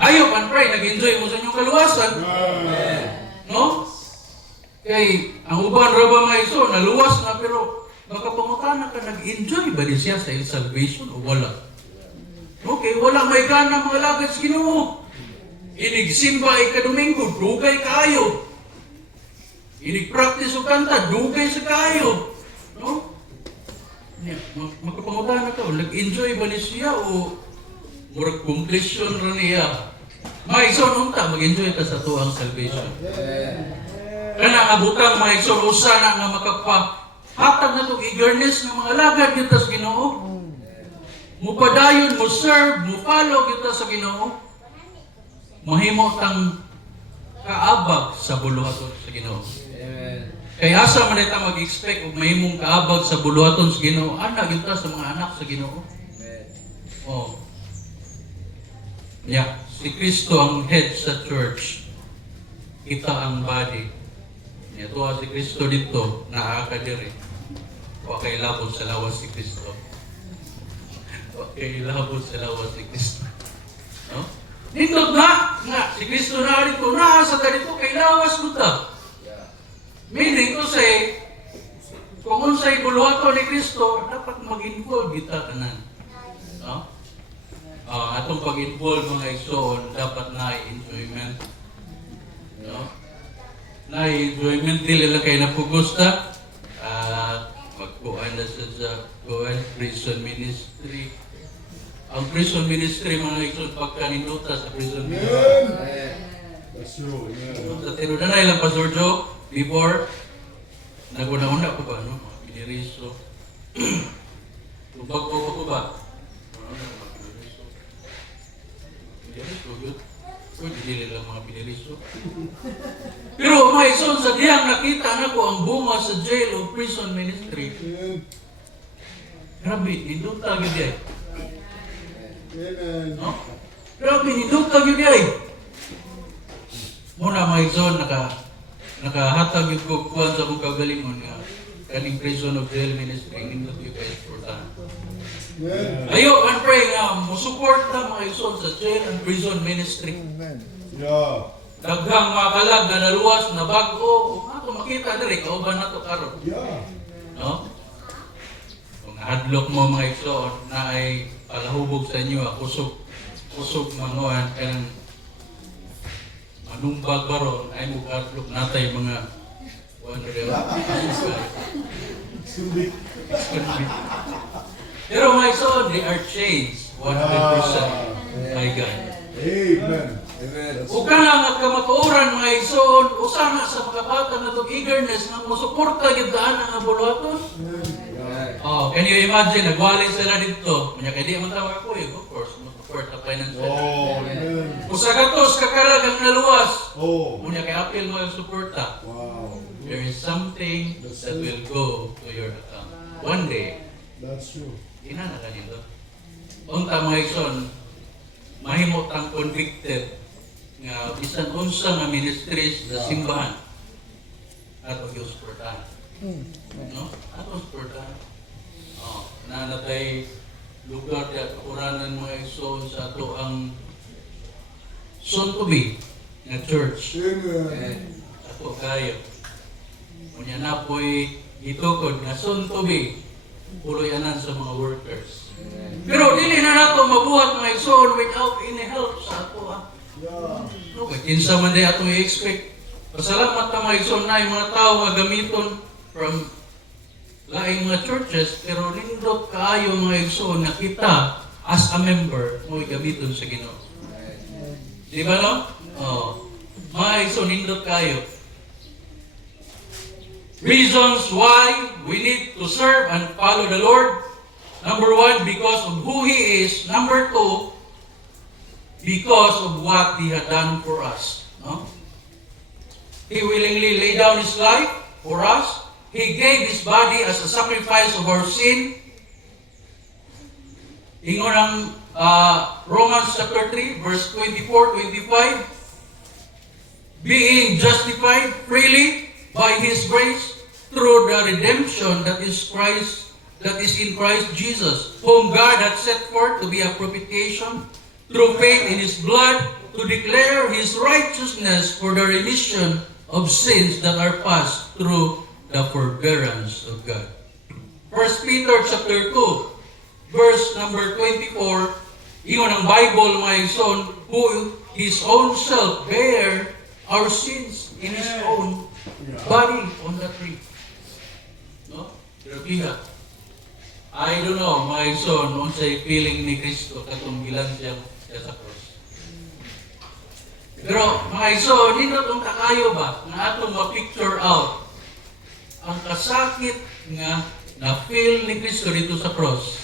Ayaw, pray, nag-enjoy mo sa inyong kaluwasan. No? Kay, ang uban raba mga isun, naluwas na pero baka pangutana ka, nag-enjoy ba din siya sa iyong salvation o wala? Okay, wala may gana mga lagad sa Ginoo. Inigsimba ika-Domingo, dugay kayo. Inig-practice o kanta, dugay sa kayo. No? Magkapangutana ka, nag-enjoy ba ni siya o murag completion rin niya? Mga igsoon, unta, mag-enjoy ka sa tuang salvation. Kana abutang mga igsoon, usana nga makapatag na itong eagerness ng mga lagad dito sa Ginoo. Mupadayon, mo serve, mo follow kita sa Ginoo. Mahimo tang kaabag sa buluhaton sa Ginoo. Kaya asa man ita mag-expect og mahimong kaabag sa buluhaton sa Ginoo, ana kita sa mga anak sa Ginoo. Oh. Yeah, si Kristo ang head sa church. Kita ang body. Ito si Kristo dito, naaka diri. Wa kay labot sa lawas si Kristo. Okay, labot sa lawas si Kristo. No? Dito nga, si Kristo na dito, naasa ta dito, kay lawas mo ta. Yeah. Meaning to say, kung unsay buluhaton ni Kristo, dapat mag-involve kita kanan. No? Atong pag-involve mga igsoon, dapat na enjoyment. No? Na enjoyment, dili lang kayo napugusta. Magkuhan na sa prison ministry. Ang prison ministry, mga igsoon, pagkaninuta sa prison ministry. Amen. That's true. Yeah. Sa tiro na na ilang Pastor Joe, before, naguna-una ko ba, no? Piniriso. Tumbag ko ba? Piniriso, yun. Uy, hindi lang mga piniriso. Pero mga ison, sa diyang nakita na ko ang bunga sa jail o prison ministry. Amen. Grabe, nindutag yun di ay. Amen. No? Grabe, nindutag yun di ay. Muna mga ison, nakahatag yung kukuhan sa mong kagalingon nga kaning prison of jail ministry, nindot yung ka-exportahan. Amen. Ayo, and pray nga, musupport na mga ison sa jail and prison ministry. Yeah. Daghang mga kalag na naluwas na bago, ato makita diri, kauban na to karon. Yeah. No? Kung hadlok mo mga igsoon na ay palahubog sa inyo, kusog manguhan, kayang manumbag baron, ay mughadlok natay mga 100. Sumbik. Pero mga igsoon, they are changed 100% by God. Amen. Amen. Ug kana nga kamatuoran mga igsoon, usa na sa mga bata na to eagerness na mosuporta gyud ana nga buluhaton. Amen. Oh, can you imagine nagwali sila dito? Unya kay di man tawa ko, of course, mo-support na financial. Oh, amen. Usa gatos kakalag ang naluwas. Oh. Unya kay apil mo ang suporta. Wow. There is something that will go to your account. One day, That's true. ina na kanito. Unta mga igsoon, mahimot ang convicted nga bisan unsa nga ministries sa simbahan ato gyud suportahan. No? Ato suportahan. Oh, nanatay lugar diya kapuranan mga igsoon sa ato ang soon to be nga church. Amen. Ato kayo. Unya na po'y gitukod nga soon to be puloy-anan sa mga workers. Pero dili na nato mabuhat mga igsoon without any help sa ato. Yeah. No, kay kinsa man di ato i-expect. Pasalamat ta mga igsoon na yung mga tao nga gamiton from laing mga churches, pero nindot kaayo mga igsoon na kita as a member mo gamiton sa Ginoo. Di ba no? Oh. Mga igsoon nindot kaayo. Reasons why we need to serve and follow the Lord. Number 1, because of who He is. Number 2, because of what He had done for us. No? He willingly laid down His life for us. He gave His body as a sacrifice of our sin. Ingon ang Romans chapter 3, verse 24-25. Being justified freely by His grace through the redemption that is in Christ Jesus, whom God hath set forth to be a propitiation through faith in His blood, to declare His righteousness for the remission of sins that are passed through the forbearance of God. 1 Peter chapter 2, verse number 24, iyon ang Bible, mga igsoon, who His own self bare our sins in His own body on the tree. No? Grabe. I don't know, mga igsoon, noon sa'y feeling ni Kristo katong gilan siya sa cross. Pero, mga igsoon, hindi na itong takayo ba na atong ma-picture out ang kasakit nga na-feel ni Kristo dito sa cross.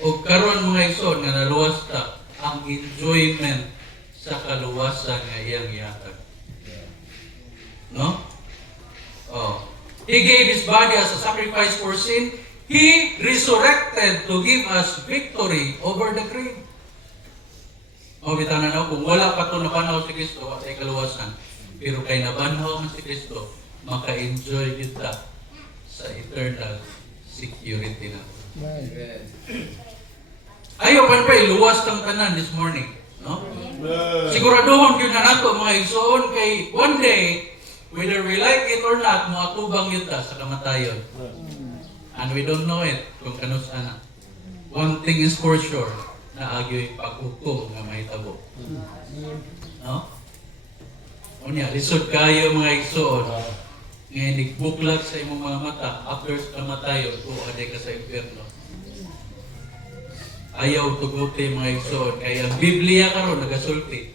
O karon mga igsoon nga naluwas ta ang enjoyment sa kaluwasan nga iyang ihatag. No? Oh. He gave His body as a sacrifice for sin. He resurrected to give us victory over the grave. O, bitaw na kung wala pa ito nabanhaw si Kristo at ay kaluwasan, pero kay nabanhaw man si Kristo, maka-enjoy kita sa eternal security na. Amen. Ayaw pa pray, luwas kang tanan this morning. No? Amen. Siguraduhon yun na nato mga igsoon kay one day, whether we like it or not, moatubang yun ta sa kamatayon. And we don't know it kung kanus ana. One thing is for sure, na agyo'y paghukom nga mahitabo. No? Unya, lisod kayo mga igsoon. Ngayon, nagbuklat sa imong mga mata, after sa kamatayon, aday ka sa impyerno. Ayaw tuguti mga igsoon. Kaya ang Biblia karon nagasulti.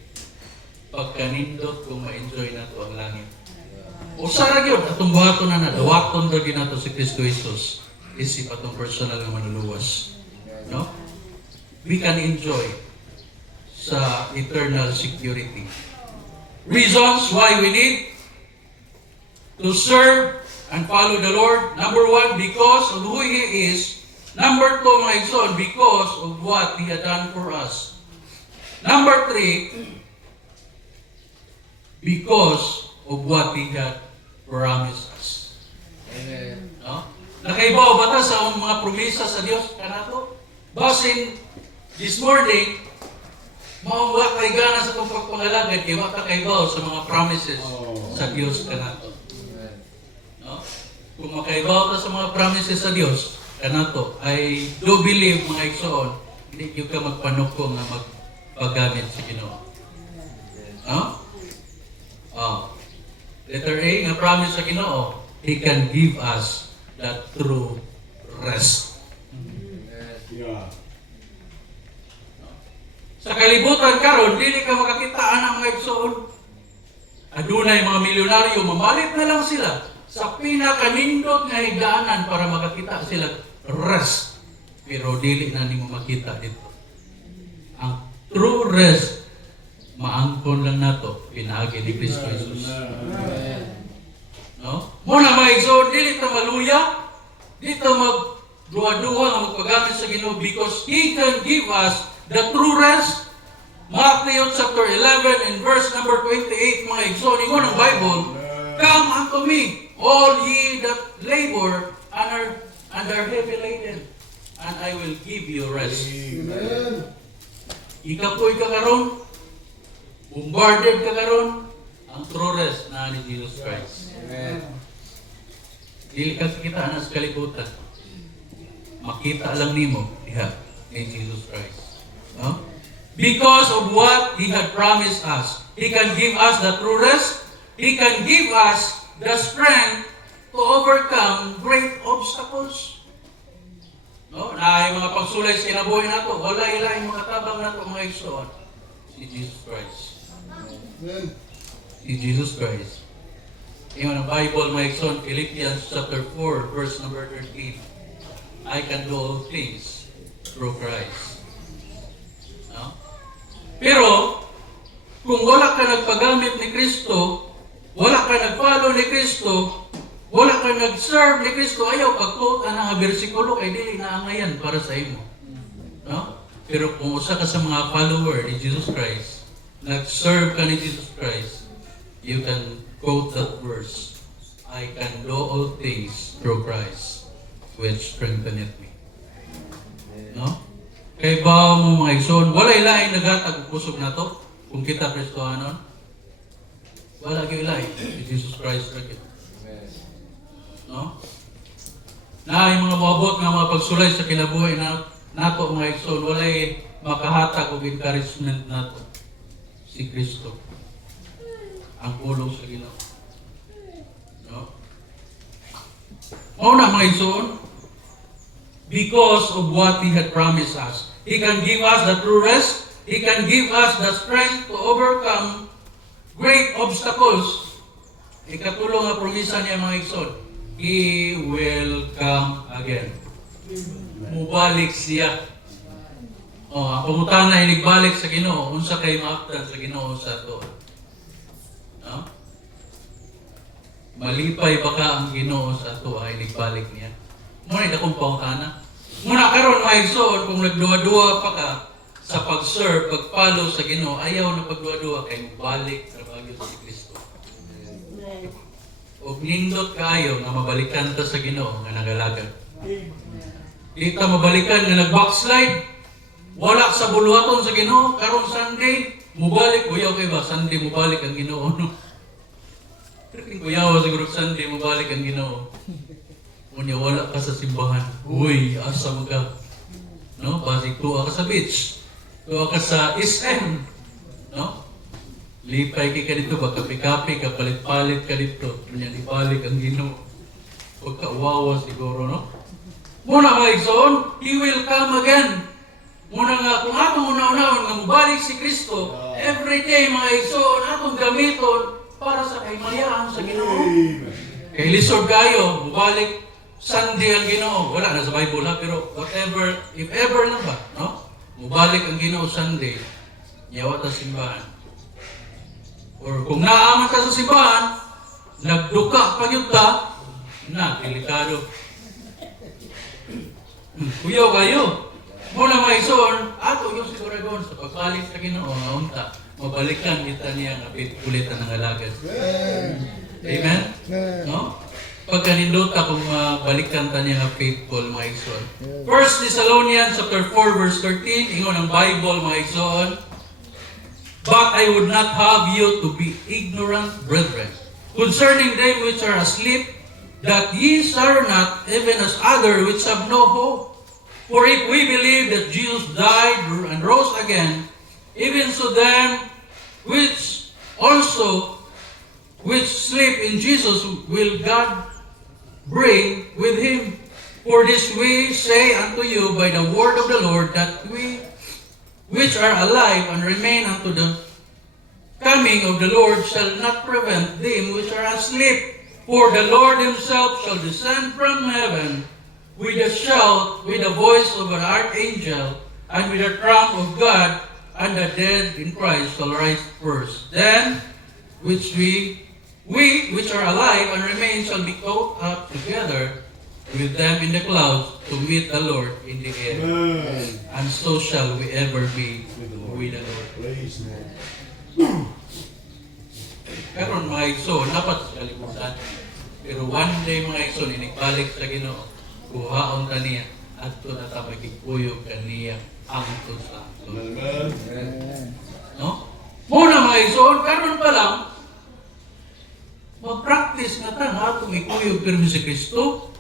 Pagkanindot kung ma-enjoy na to ang langit. Usara yun, atong buhaton na dawaton na ginato si Kristo Jesus. Isip atong personal na manuluwas. No? We can enjoy sa eternal security. Reasons why we need to serve and follow the Lord. Number one, because of who He is. Number two, mga igsoon, because of what He had done for us. Number three, because of what He had promised us. Amen. No? Nakaibaw ba ta sa mga promesa sa Dios kanato? Basin this morning, mauwa kay gana sa itong pagpangalagad, kaya wata kaibaw sa mga promises sa Dios kanato. Amen. No? Kung makaibaw ta sa mga promises sa Dios kanato, I do believe mga igsoon, hindi yung ka magpanukong na magpagamit sa Ginoo. No? Oh. Letter A, nga promise sa Ginoo, He can give us that true rest. Amen. Yeah. Sa kalibutan karon, dili ka makakitaan ang mga igsoon. Adunay mga milyonaryo, mamalit na lang sila sa pinakanindot nga higdaanan para makakita sila rest. Pero dili na nimo makita dito. Ang true rest, maangkon lang nato pinaagi ni Kristo Jesus. Amen. No? Muna mga igsoon, dili ta maluya, dili ta magduwa-duwa nga magpagamit sa Ginoo because He can give us the true rest. Matthew chapter 11 and verse number 28, mga igsoon, ingon ang Bible, come unto me, all ye that labor and are heavy laden, and I will give you rest. Amen. Ikapoy ka karon, bombarded ka karon, ang true rest na ni Jesus Christ. Amen. Dili ka kita na sa kalibutan. Makita lang nimo diha ni Jesus Christ. No? Because of what He had promised us. He can give us the true rest. He can give us the strength to overcome great obstacles. No? Na ay mga pagsulay sa kinabuhi nato, wala ilaing mga tabang nato mga igsoon. Si Jesus Christ. Amen. Si Jesus Christ. Yung ang Bible, mga igsoon, Philippians chapter 4, verse number 13. I can do all things through Christ. No? Pero, kung wala ka nagpagamit ni Kristo, wala ka nag-follow ni Kristo, wala ka nag-serve ni Kristo, ayaw pag-quote ang bersikulo kay dili na angayan para sa imo. No? Pero kung usa ka sa mga follower ni Jesus Christ, nag-serve ka ni Jesus Christ, you can quote that verse. I can do all things through Christ, which strengtheneth me. No? Kay bawo mo mga igsoon, walay lain nagatag pusog na to kung kita Kristohanon. Wala gyud lain si Jesus Christ ra gyud. Amen. No? Na yung mga moabot nga mga pagsulay sa kinabuhi na nato mga igsoon, walay makahatag og encouragement nato si Kristo. Ang pulong sa Ginoo. No? Mao na mga igsoon, because of what He had promised us. He can give us the true rest. He can give us the strength to overcome great obstacles. Ikatulong nga promisa niya mga igsoon, He will come again. Mubalik siya. Ang pangutana ay nagbalik sa Ginoo, unsa kay maaptan sa Ginoo sa ato. No? Malipay ba ka ang Ginoo sa ato ay nagbalik niya? Muna akong pangutana. Muna karon mga igsoon, kung nagduwa-duwa pa ka sa pag-serve, pag-follow sa Ginoo, ayaw na pagduwa-duwa kay balik sa bagyo si Kristo. O nindot kayo nga mabalikan ta sa Ginoo nga nagalagad. Di ta mabalikan nga nag-backslide, wala sa buluhaton sa Ginoo, karon Sunday, Mubalik, kuyaw kayo ba? Sunday, mubalik ang Ginoo, no? Kuyaw, siguro Sunday, mubalik ang Ginoo. Unya, wala ka sa simbahan. Uy, asa mo ka? No? Basig, tuwa ka sa beach. Tuwa ka sa SM. No? Lipay ka dito, baka kapi-kapi ka, palit-palit ka dito. Unya, ibalik ang Ginoo. Huwag ka uwawa siguro, no? Muna mga igsoon, He will come again. Muna nga, kung atong una-unahon nga mubalik si Kristo, every day mga igsoon, atong gamiton para sa kaymayaan sa Ginoo. Kay lisod kayo, mubalik Sunday ang Ginoo. Wala na sa Bible ha, pero whatever, if ever lang ba, no? Mubalik ang Ginoo Sunday, yawa ta simbahan. Or kung naaman ka sa simbahan, nagduka pa yun ta, na, delikado. Kuyaw kayo. Muna mga ison, ato yung siguradon sa pagbalik sa Ginoo nga unta, mabalikan kita niya nga ulitan ng alagas. Amen? No? Pagkanindota kung balikan ta niya nga faithful mga ison. 1 Thessalonians chapter 4 verse 13, ingon ang Bible mga ison, but I would not have you to be ignorant, brethren, concerning them which are asleep, that ye sorrow not, even as others which have no hope. For if we believe that Jesus died and rose again, even so them which sleep in Jesus will God bring with him. For this we say unto you by the word of the Lord, that we which are alive and remain unto the coming of the Lord shall not prevent them which are asleep. For the Lord himself shall descend from heaven with a shout, with the voice of an archangel, and with the trump of God, and the dead in Christ shall rise first. Then, we which are alive and remain shall be caught up together with them in the clouds to meet the Lord in the air. And so shall we ever be with the Lord. Praise God. Pero mga igsoon, dapat sa kalimutan. Pero one day mga igsoon, inigbalik sa Ginoo, kuhaon ka niya, at ito na ta magkikuyog ka niya ang ito sa ato. No? Muna mga igsoon, karon pa lang, mag-practice na ta nga itong ikuyog pero si Kristo.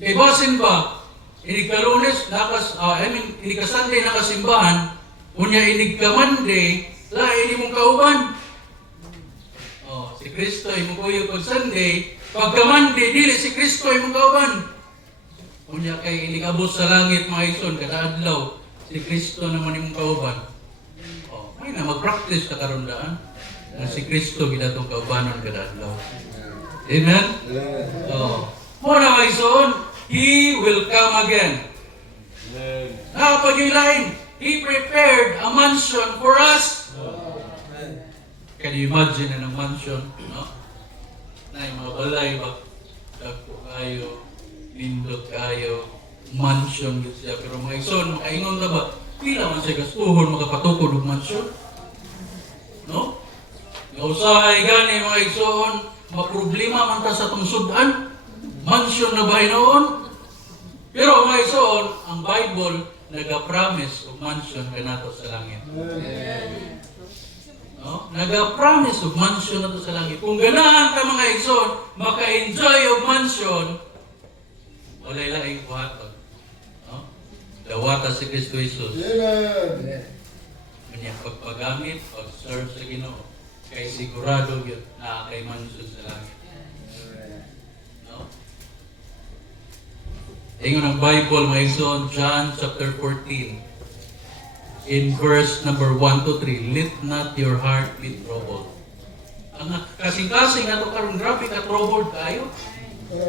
Kaya basin ba, inig ka Lunes, inig ka Sunday nakasimbahan, unya inig ka Monday, lain mong kauban. Si Kristo ay mukuyog pag Sunday, pagka Monday, dili si Kristo ay mong kauban. Unya kay inigabot sa langit mga ison, kada adlaw, si Kristo naman imong kauban. Ay na, mag-practice sa karundaan na si Kristo ginatong kaubanon kada adlaw. Amen? Muna mga ison, He will come again. Pag yung lain, He prepared a mansion for us. Can you imagine na ng mansion? No? Na yung mga balay ba? Dagpo kayo, lindot kayo, mansion yun siya. Pero mga ison, makaingon na ba? Pila man siya gastuhon makapatukod ng mansion? No? Nausahay gani mga ison, maproblema man ta sa tungsudan. Mansion na ba noon? Pero mga ison, ang Bible nag-promise of mansion kanato sa langit. No? Nag-promise of mansion na to sa langit. Kung ganahan ka mga igsoon, maka-enjoy of mansion, walay lang yung buhaton. No? Dawata si Kristo Jesus. Amen. Kanya pagpagamit, pag-serve sa Ginoo, kay sigurado yun na kay mansion sa langit. No? Ingon ang Bible mga igsoon, John chapter 14. In verse number 1 to 3, let not your heart be troubled. Ang kasing-kasing na ito karon, grabe ka troubled kayo.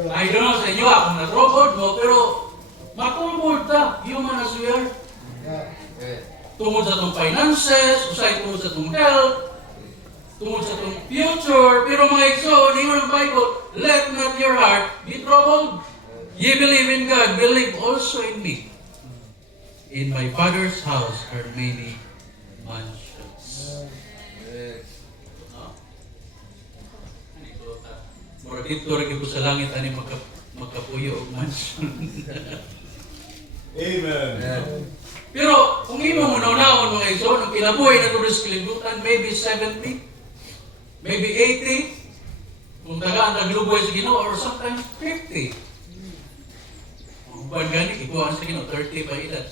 I don't know sa inyo, akong na-troubled mo, pero matroubled ka, human as we are. Tungod sa itong finances, usay tungod sa itong health, tungod sa itong future, pero mga igsoon, ingon ang Bible, let not your heart be troubled. Ye believe in God, believe also in me. In my Father's house are many mansions. Mura dito rin ko sa langit ani magkapuyo og mansion. Amen. Pero kung imo mo naunahon mga mga igsoon, ang kinabuhi na ito sa kalibutan, maybe 70, maybe 80, kung tagaan naglubuhay sa Ginoo, or sometimes 50. Kung buwan gani, ikuhaan sa Ginoo, 30 pa edad.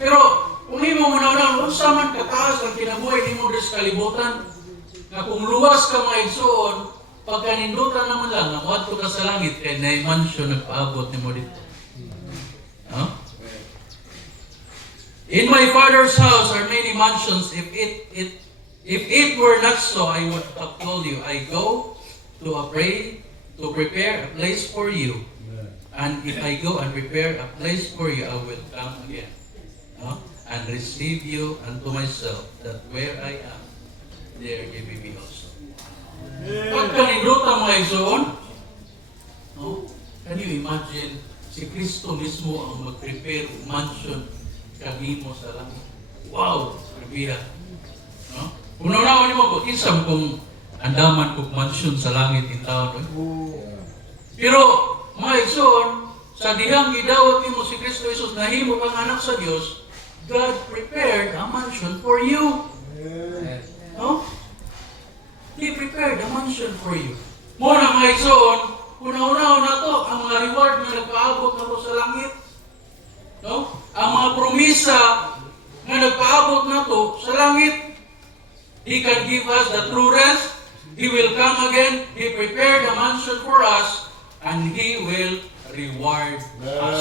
Pero, kung hindi mo muna kung saan man kataas ang kinabuhi, hindi mo sa kalibutan, na kung luwas ka mga igsoon, pagkanindutan naman lang, namuhat ko ka sa langit, kaya na mansion nagpaabot ni mo dito. No? In my Father's house are many mansions. If it were not so, I would have told you. I go to prepare a place for you. And if I go and prepare a place for you, I will come again, no? And receive you unto myself, that where I am, there you may be also. Pagkanindutan mga igsoon, no? Can you imagine, si Kristo mismo ang mag-prepare mansion kami mo sa langit. Wow! Prepare. No? Kung naunawan niyo mo, isang kung andaman kong mansion sa langit in taon. Pero, mga igsoon, sa dihang gidawat mo si Kristo Jesus, nahimo kang anak sa Diyos, God prepared a mansion for you. No? He prepared a mansion for you. Muna mga igsoon, una-una na to, ang mga reward na nagpaabot na to sa langit. No? Ang mga promisa na nagpaabot na to sa langit, He can give us the true rest. He will come again. He prepared a mansion for us, and He will reward us.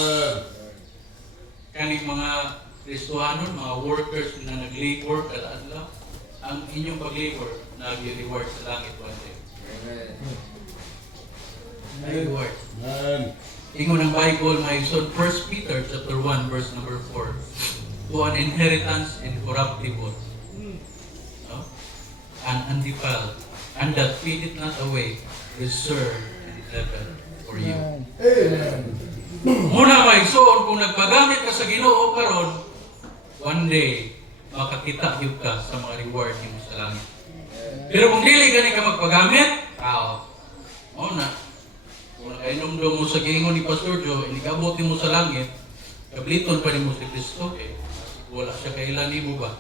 Kaning mga Kristohanon, mga workers na nag-labor kada adlaw, ang inyong pag-labor nag-reward sa langit one day. Reward. Ingon ng Bible, my son, 1 Peter chapter 1, verse number 4. To an inheritance incorruptible, no? And undefiled, and that fadeth not away, reserved in heaven for you. Muna may son, kung nagpagamit ka sa Ginoo karon, one day, makakita yun ka sa mga reward mo sa langit. Pero kung dili ka ka magpagamit, o na, kung nakainom mo sa gingon ni Pastor Joe, inikabot mo sa langit, kabliton pa ni mo si Kristo, wala siya kailan mo ba?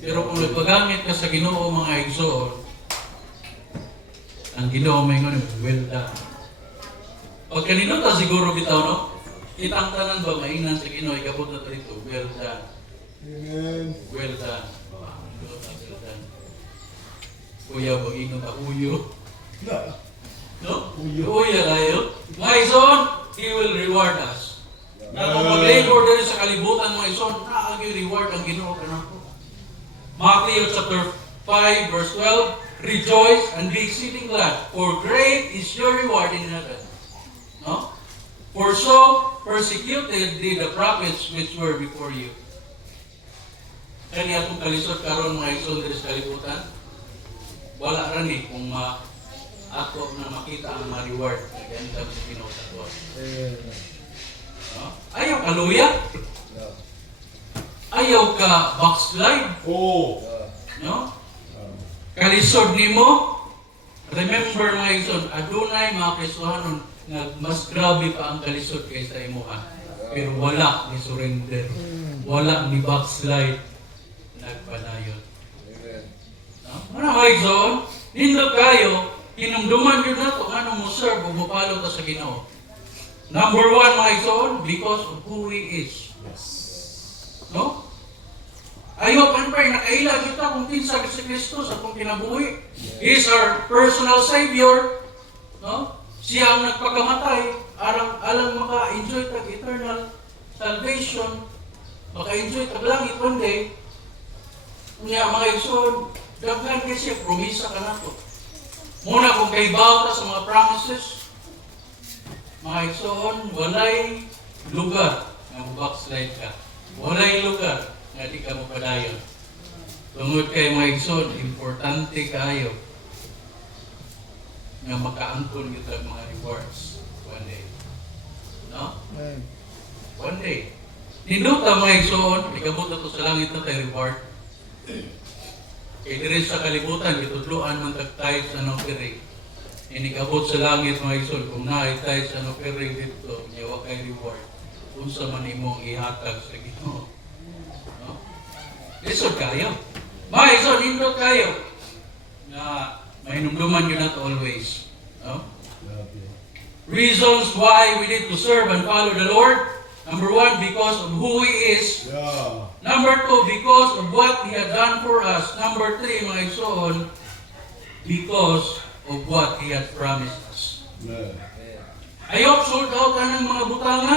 Pero kung nagpagamit ka sa Ginoo mga igsoon, ang Ginoo may ngon, well done. Pag kanino ta siguro bitaw, no? Kitang tanan ba mainan sa Ginoo, ikabot na ito, well done. Amen. Well done. Well done. Kuya, mag-ingon ka, uyo. No? Uya kayo. Mga ison, He will reward us. Na kung mag-labor din sa kalibutan mga ison, reward ang Ginoo ka na po. Matthew chapter 5 verse 12, rejoice and be exceeding glad, for great is your reward in heaven. No? For so persecuted they the prophets which were before you. Kani atong kalisod karon mga ison din sa kalibutan. Wala ra ni kung ako na makita ang mga reward na ganda sa Ginoo sa Dios. No? Ayaw ka luya? Ayaw ka backslide? No? Kalisod nimo? Remember mga igsoon, adunay mga Kristohanon nga mas grabe pa ang kalisod kaysa imuha. Pero wala ni surrender. Wala ni backslide. Nagpadayon. No? Mga igsoon, nindot kayo, hinumduman yun na ito, ano mo serve o mapalo ka sa Ginoo. Number one, mga igsoon, because of who He is. No? Ayaw panpay, nakailag ito kung kinsa si Kristo sa kung kinabuhi. He is our personal Savior. No? Siya ang nagpakamatay, alang maka-enjoy tag eternal salvation, maka-enjoy tag langit one day. Kanya mga igsoon, daghan kasi promisa ka na ito. Muna kung kaibaw ka sa mga promises, mga igsoon, walay lugar na backslide ka. Walay lugar na di ka mapadayon. Tungod kay mga igsoon, importante kayo na makaangkon kita mga rewards one day. No? One day. Ninuta mga igsoon, ikabot na ito sa langit na tayo reward. Kaya diri sa kalibutan, itudluan man tag-tithe sa nokere. Inikabot sa langit mga igsoon, kung na-tithe sa nokere dito, niyawa kay reward. Kung sa man imong ihatag sa Ginoo. Isod kayo. Maison, hindot kayo. Na mahinumduman yun not always. No? Reasons why we need to serve and follow the Lord. Number one, because of who He is. Yeah. Number two, because of what He had done for us. Number three, mga ison, because of what He had promised us. Amen. Ayok, sold out ka ng mga butanga.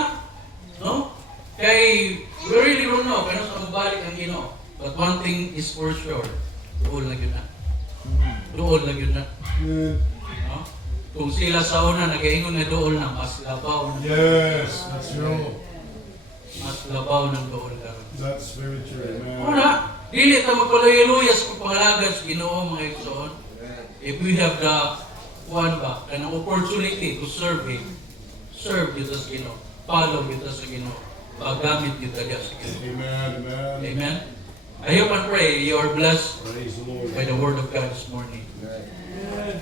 No? Kay, we really don't know kung sa mabalik ang Ginoo. But one thing is for sure, doon lang yun na. Doon lang yun na. Amen. No? Kung sila sa una, nag-iingon na doon na, mas labaw ng Yes, that's true. mas labaw ng doon ka. That's very true, man. Wala. Dili ta magpaluya-luya sa pangalagan sa Ginoo, mga igsoon. If we have the an opportunity to serve Him, serve kita sa Ginoo, follow kita sa Ginoo, paggamit kita sa Ginoo. Amen, amen. Amen. I hope and pray you are blessed Praise the Lord. by the Word of God this morning.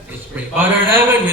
Let's pray. Father in heaven, we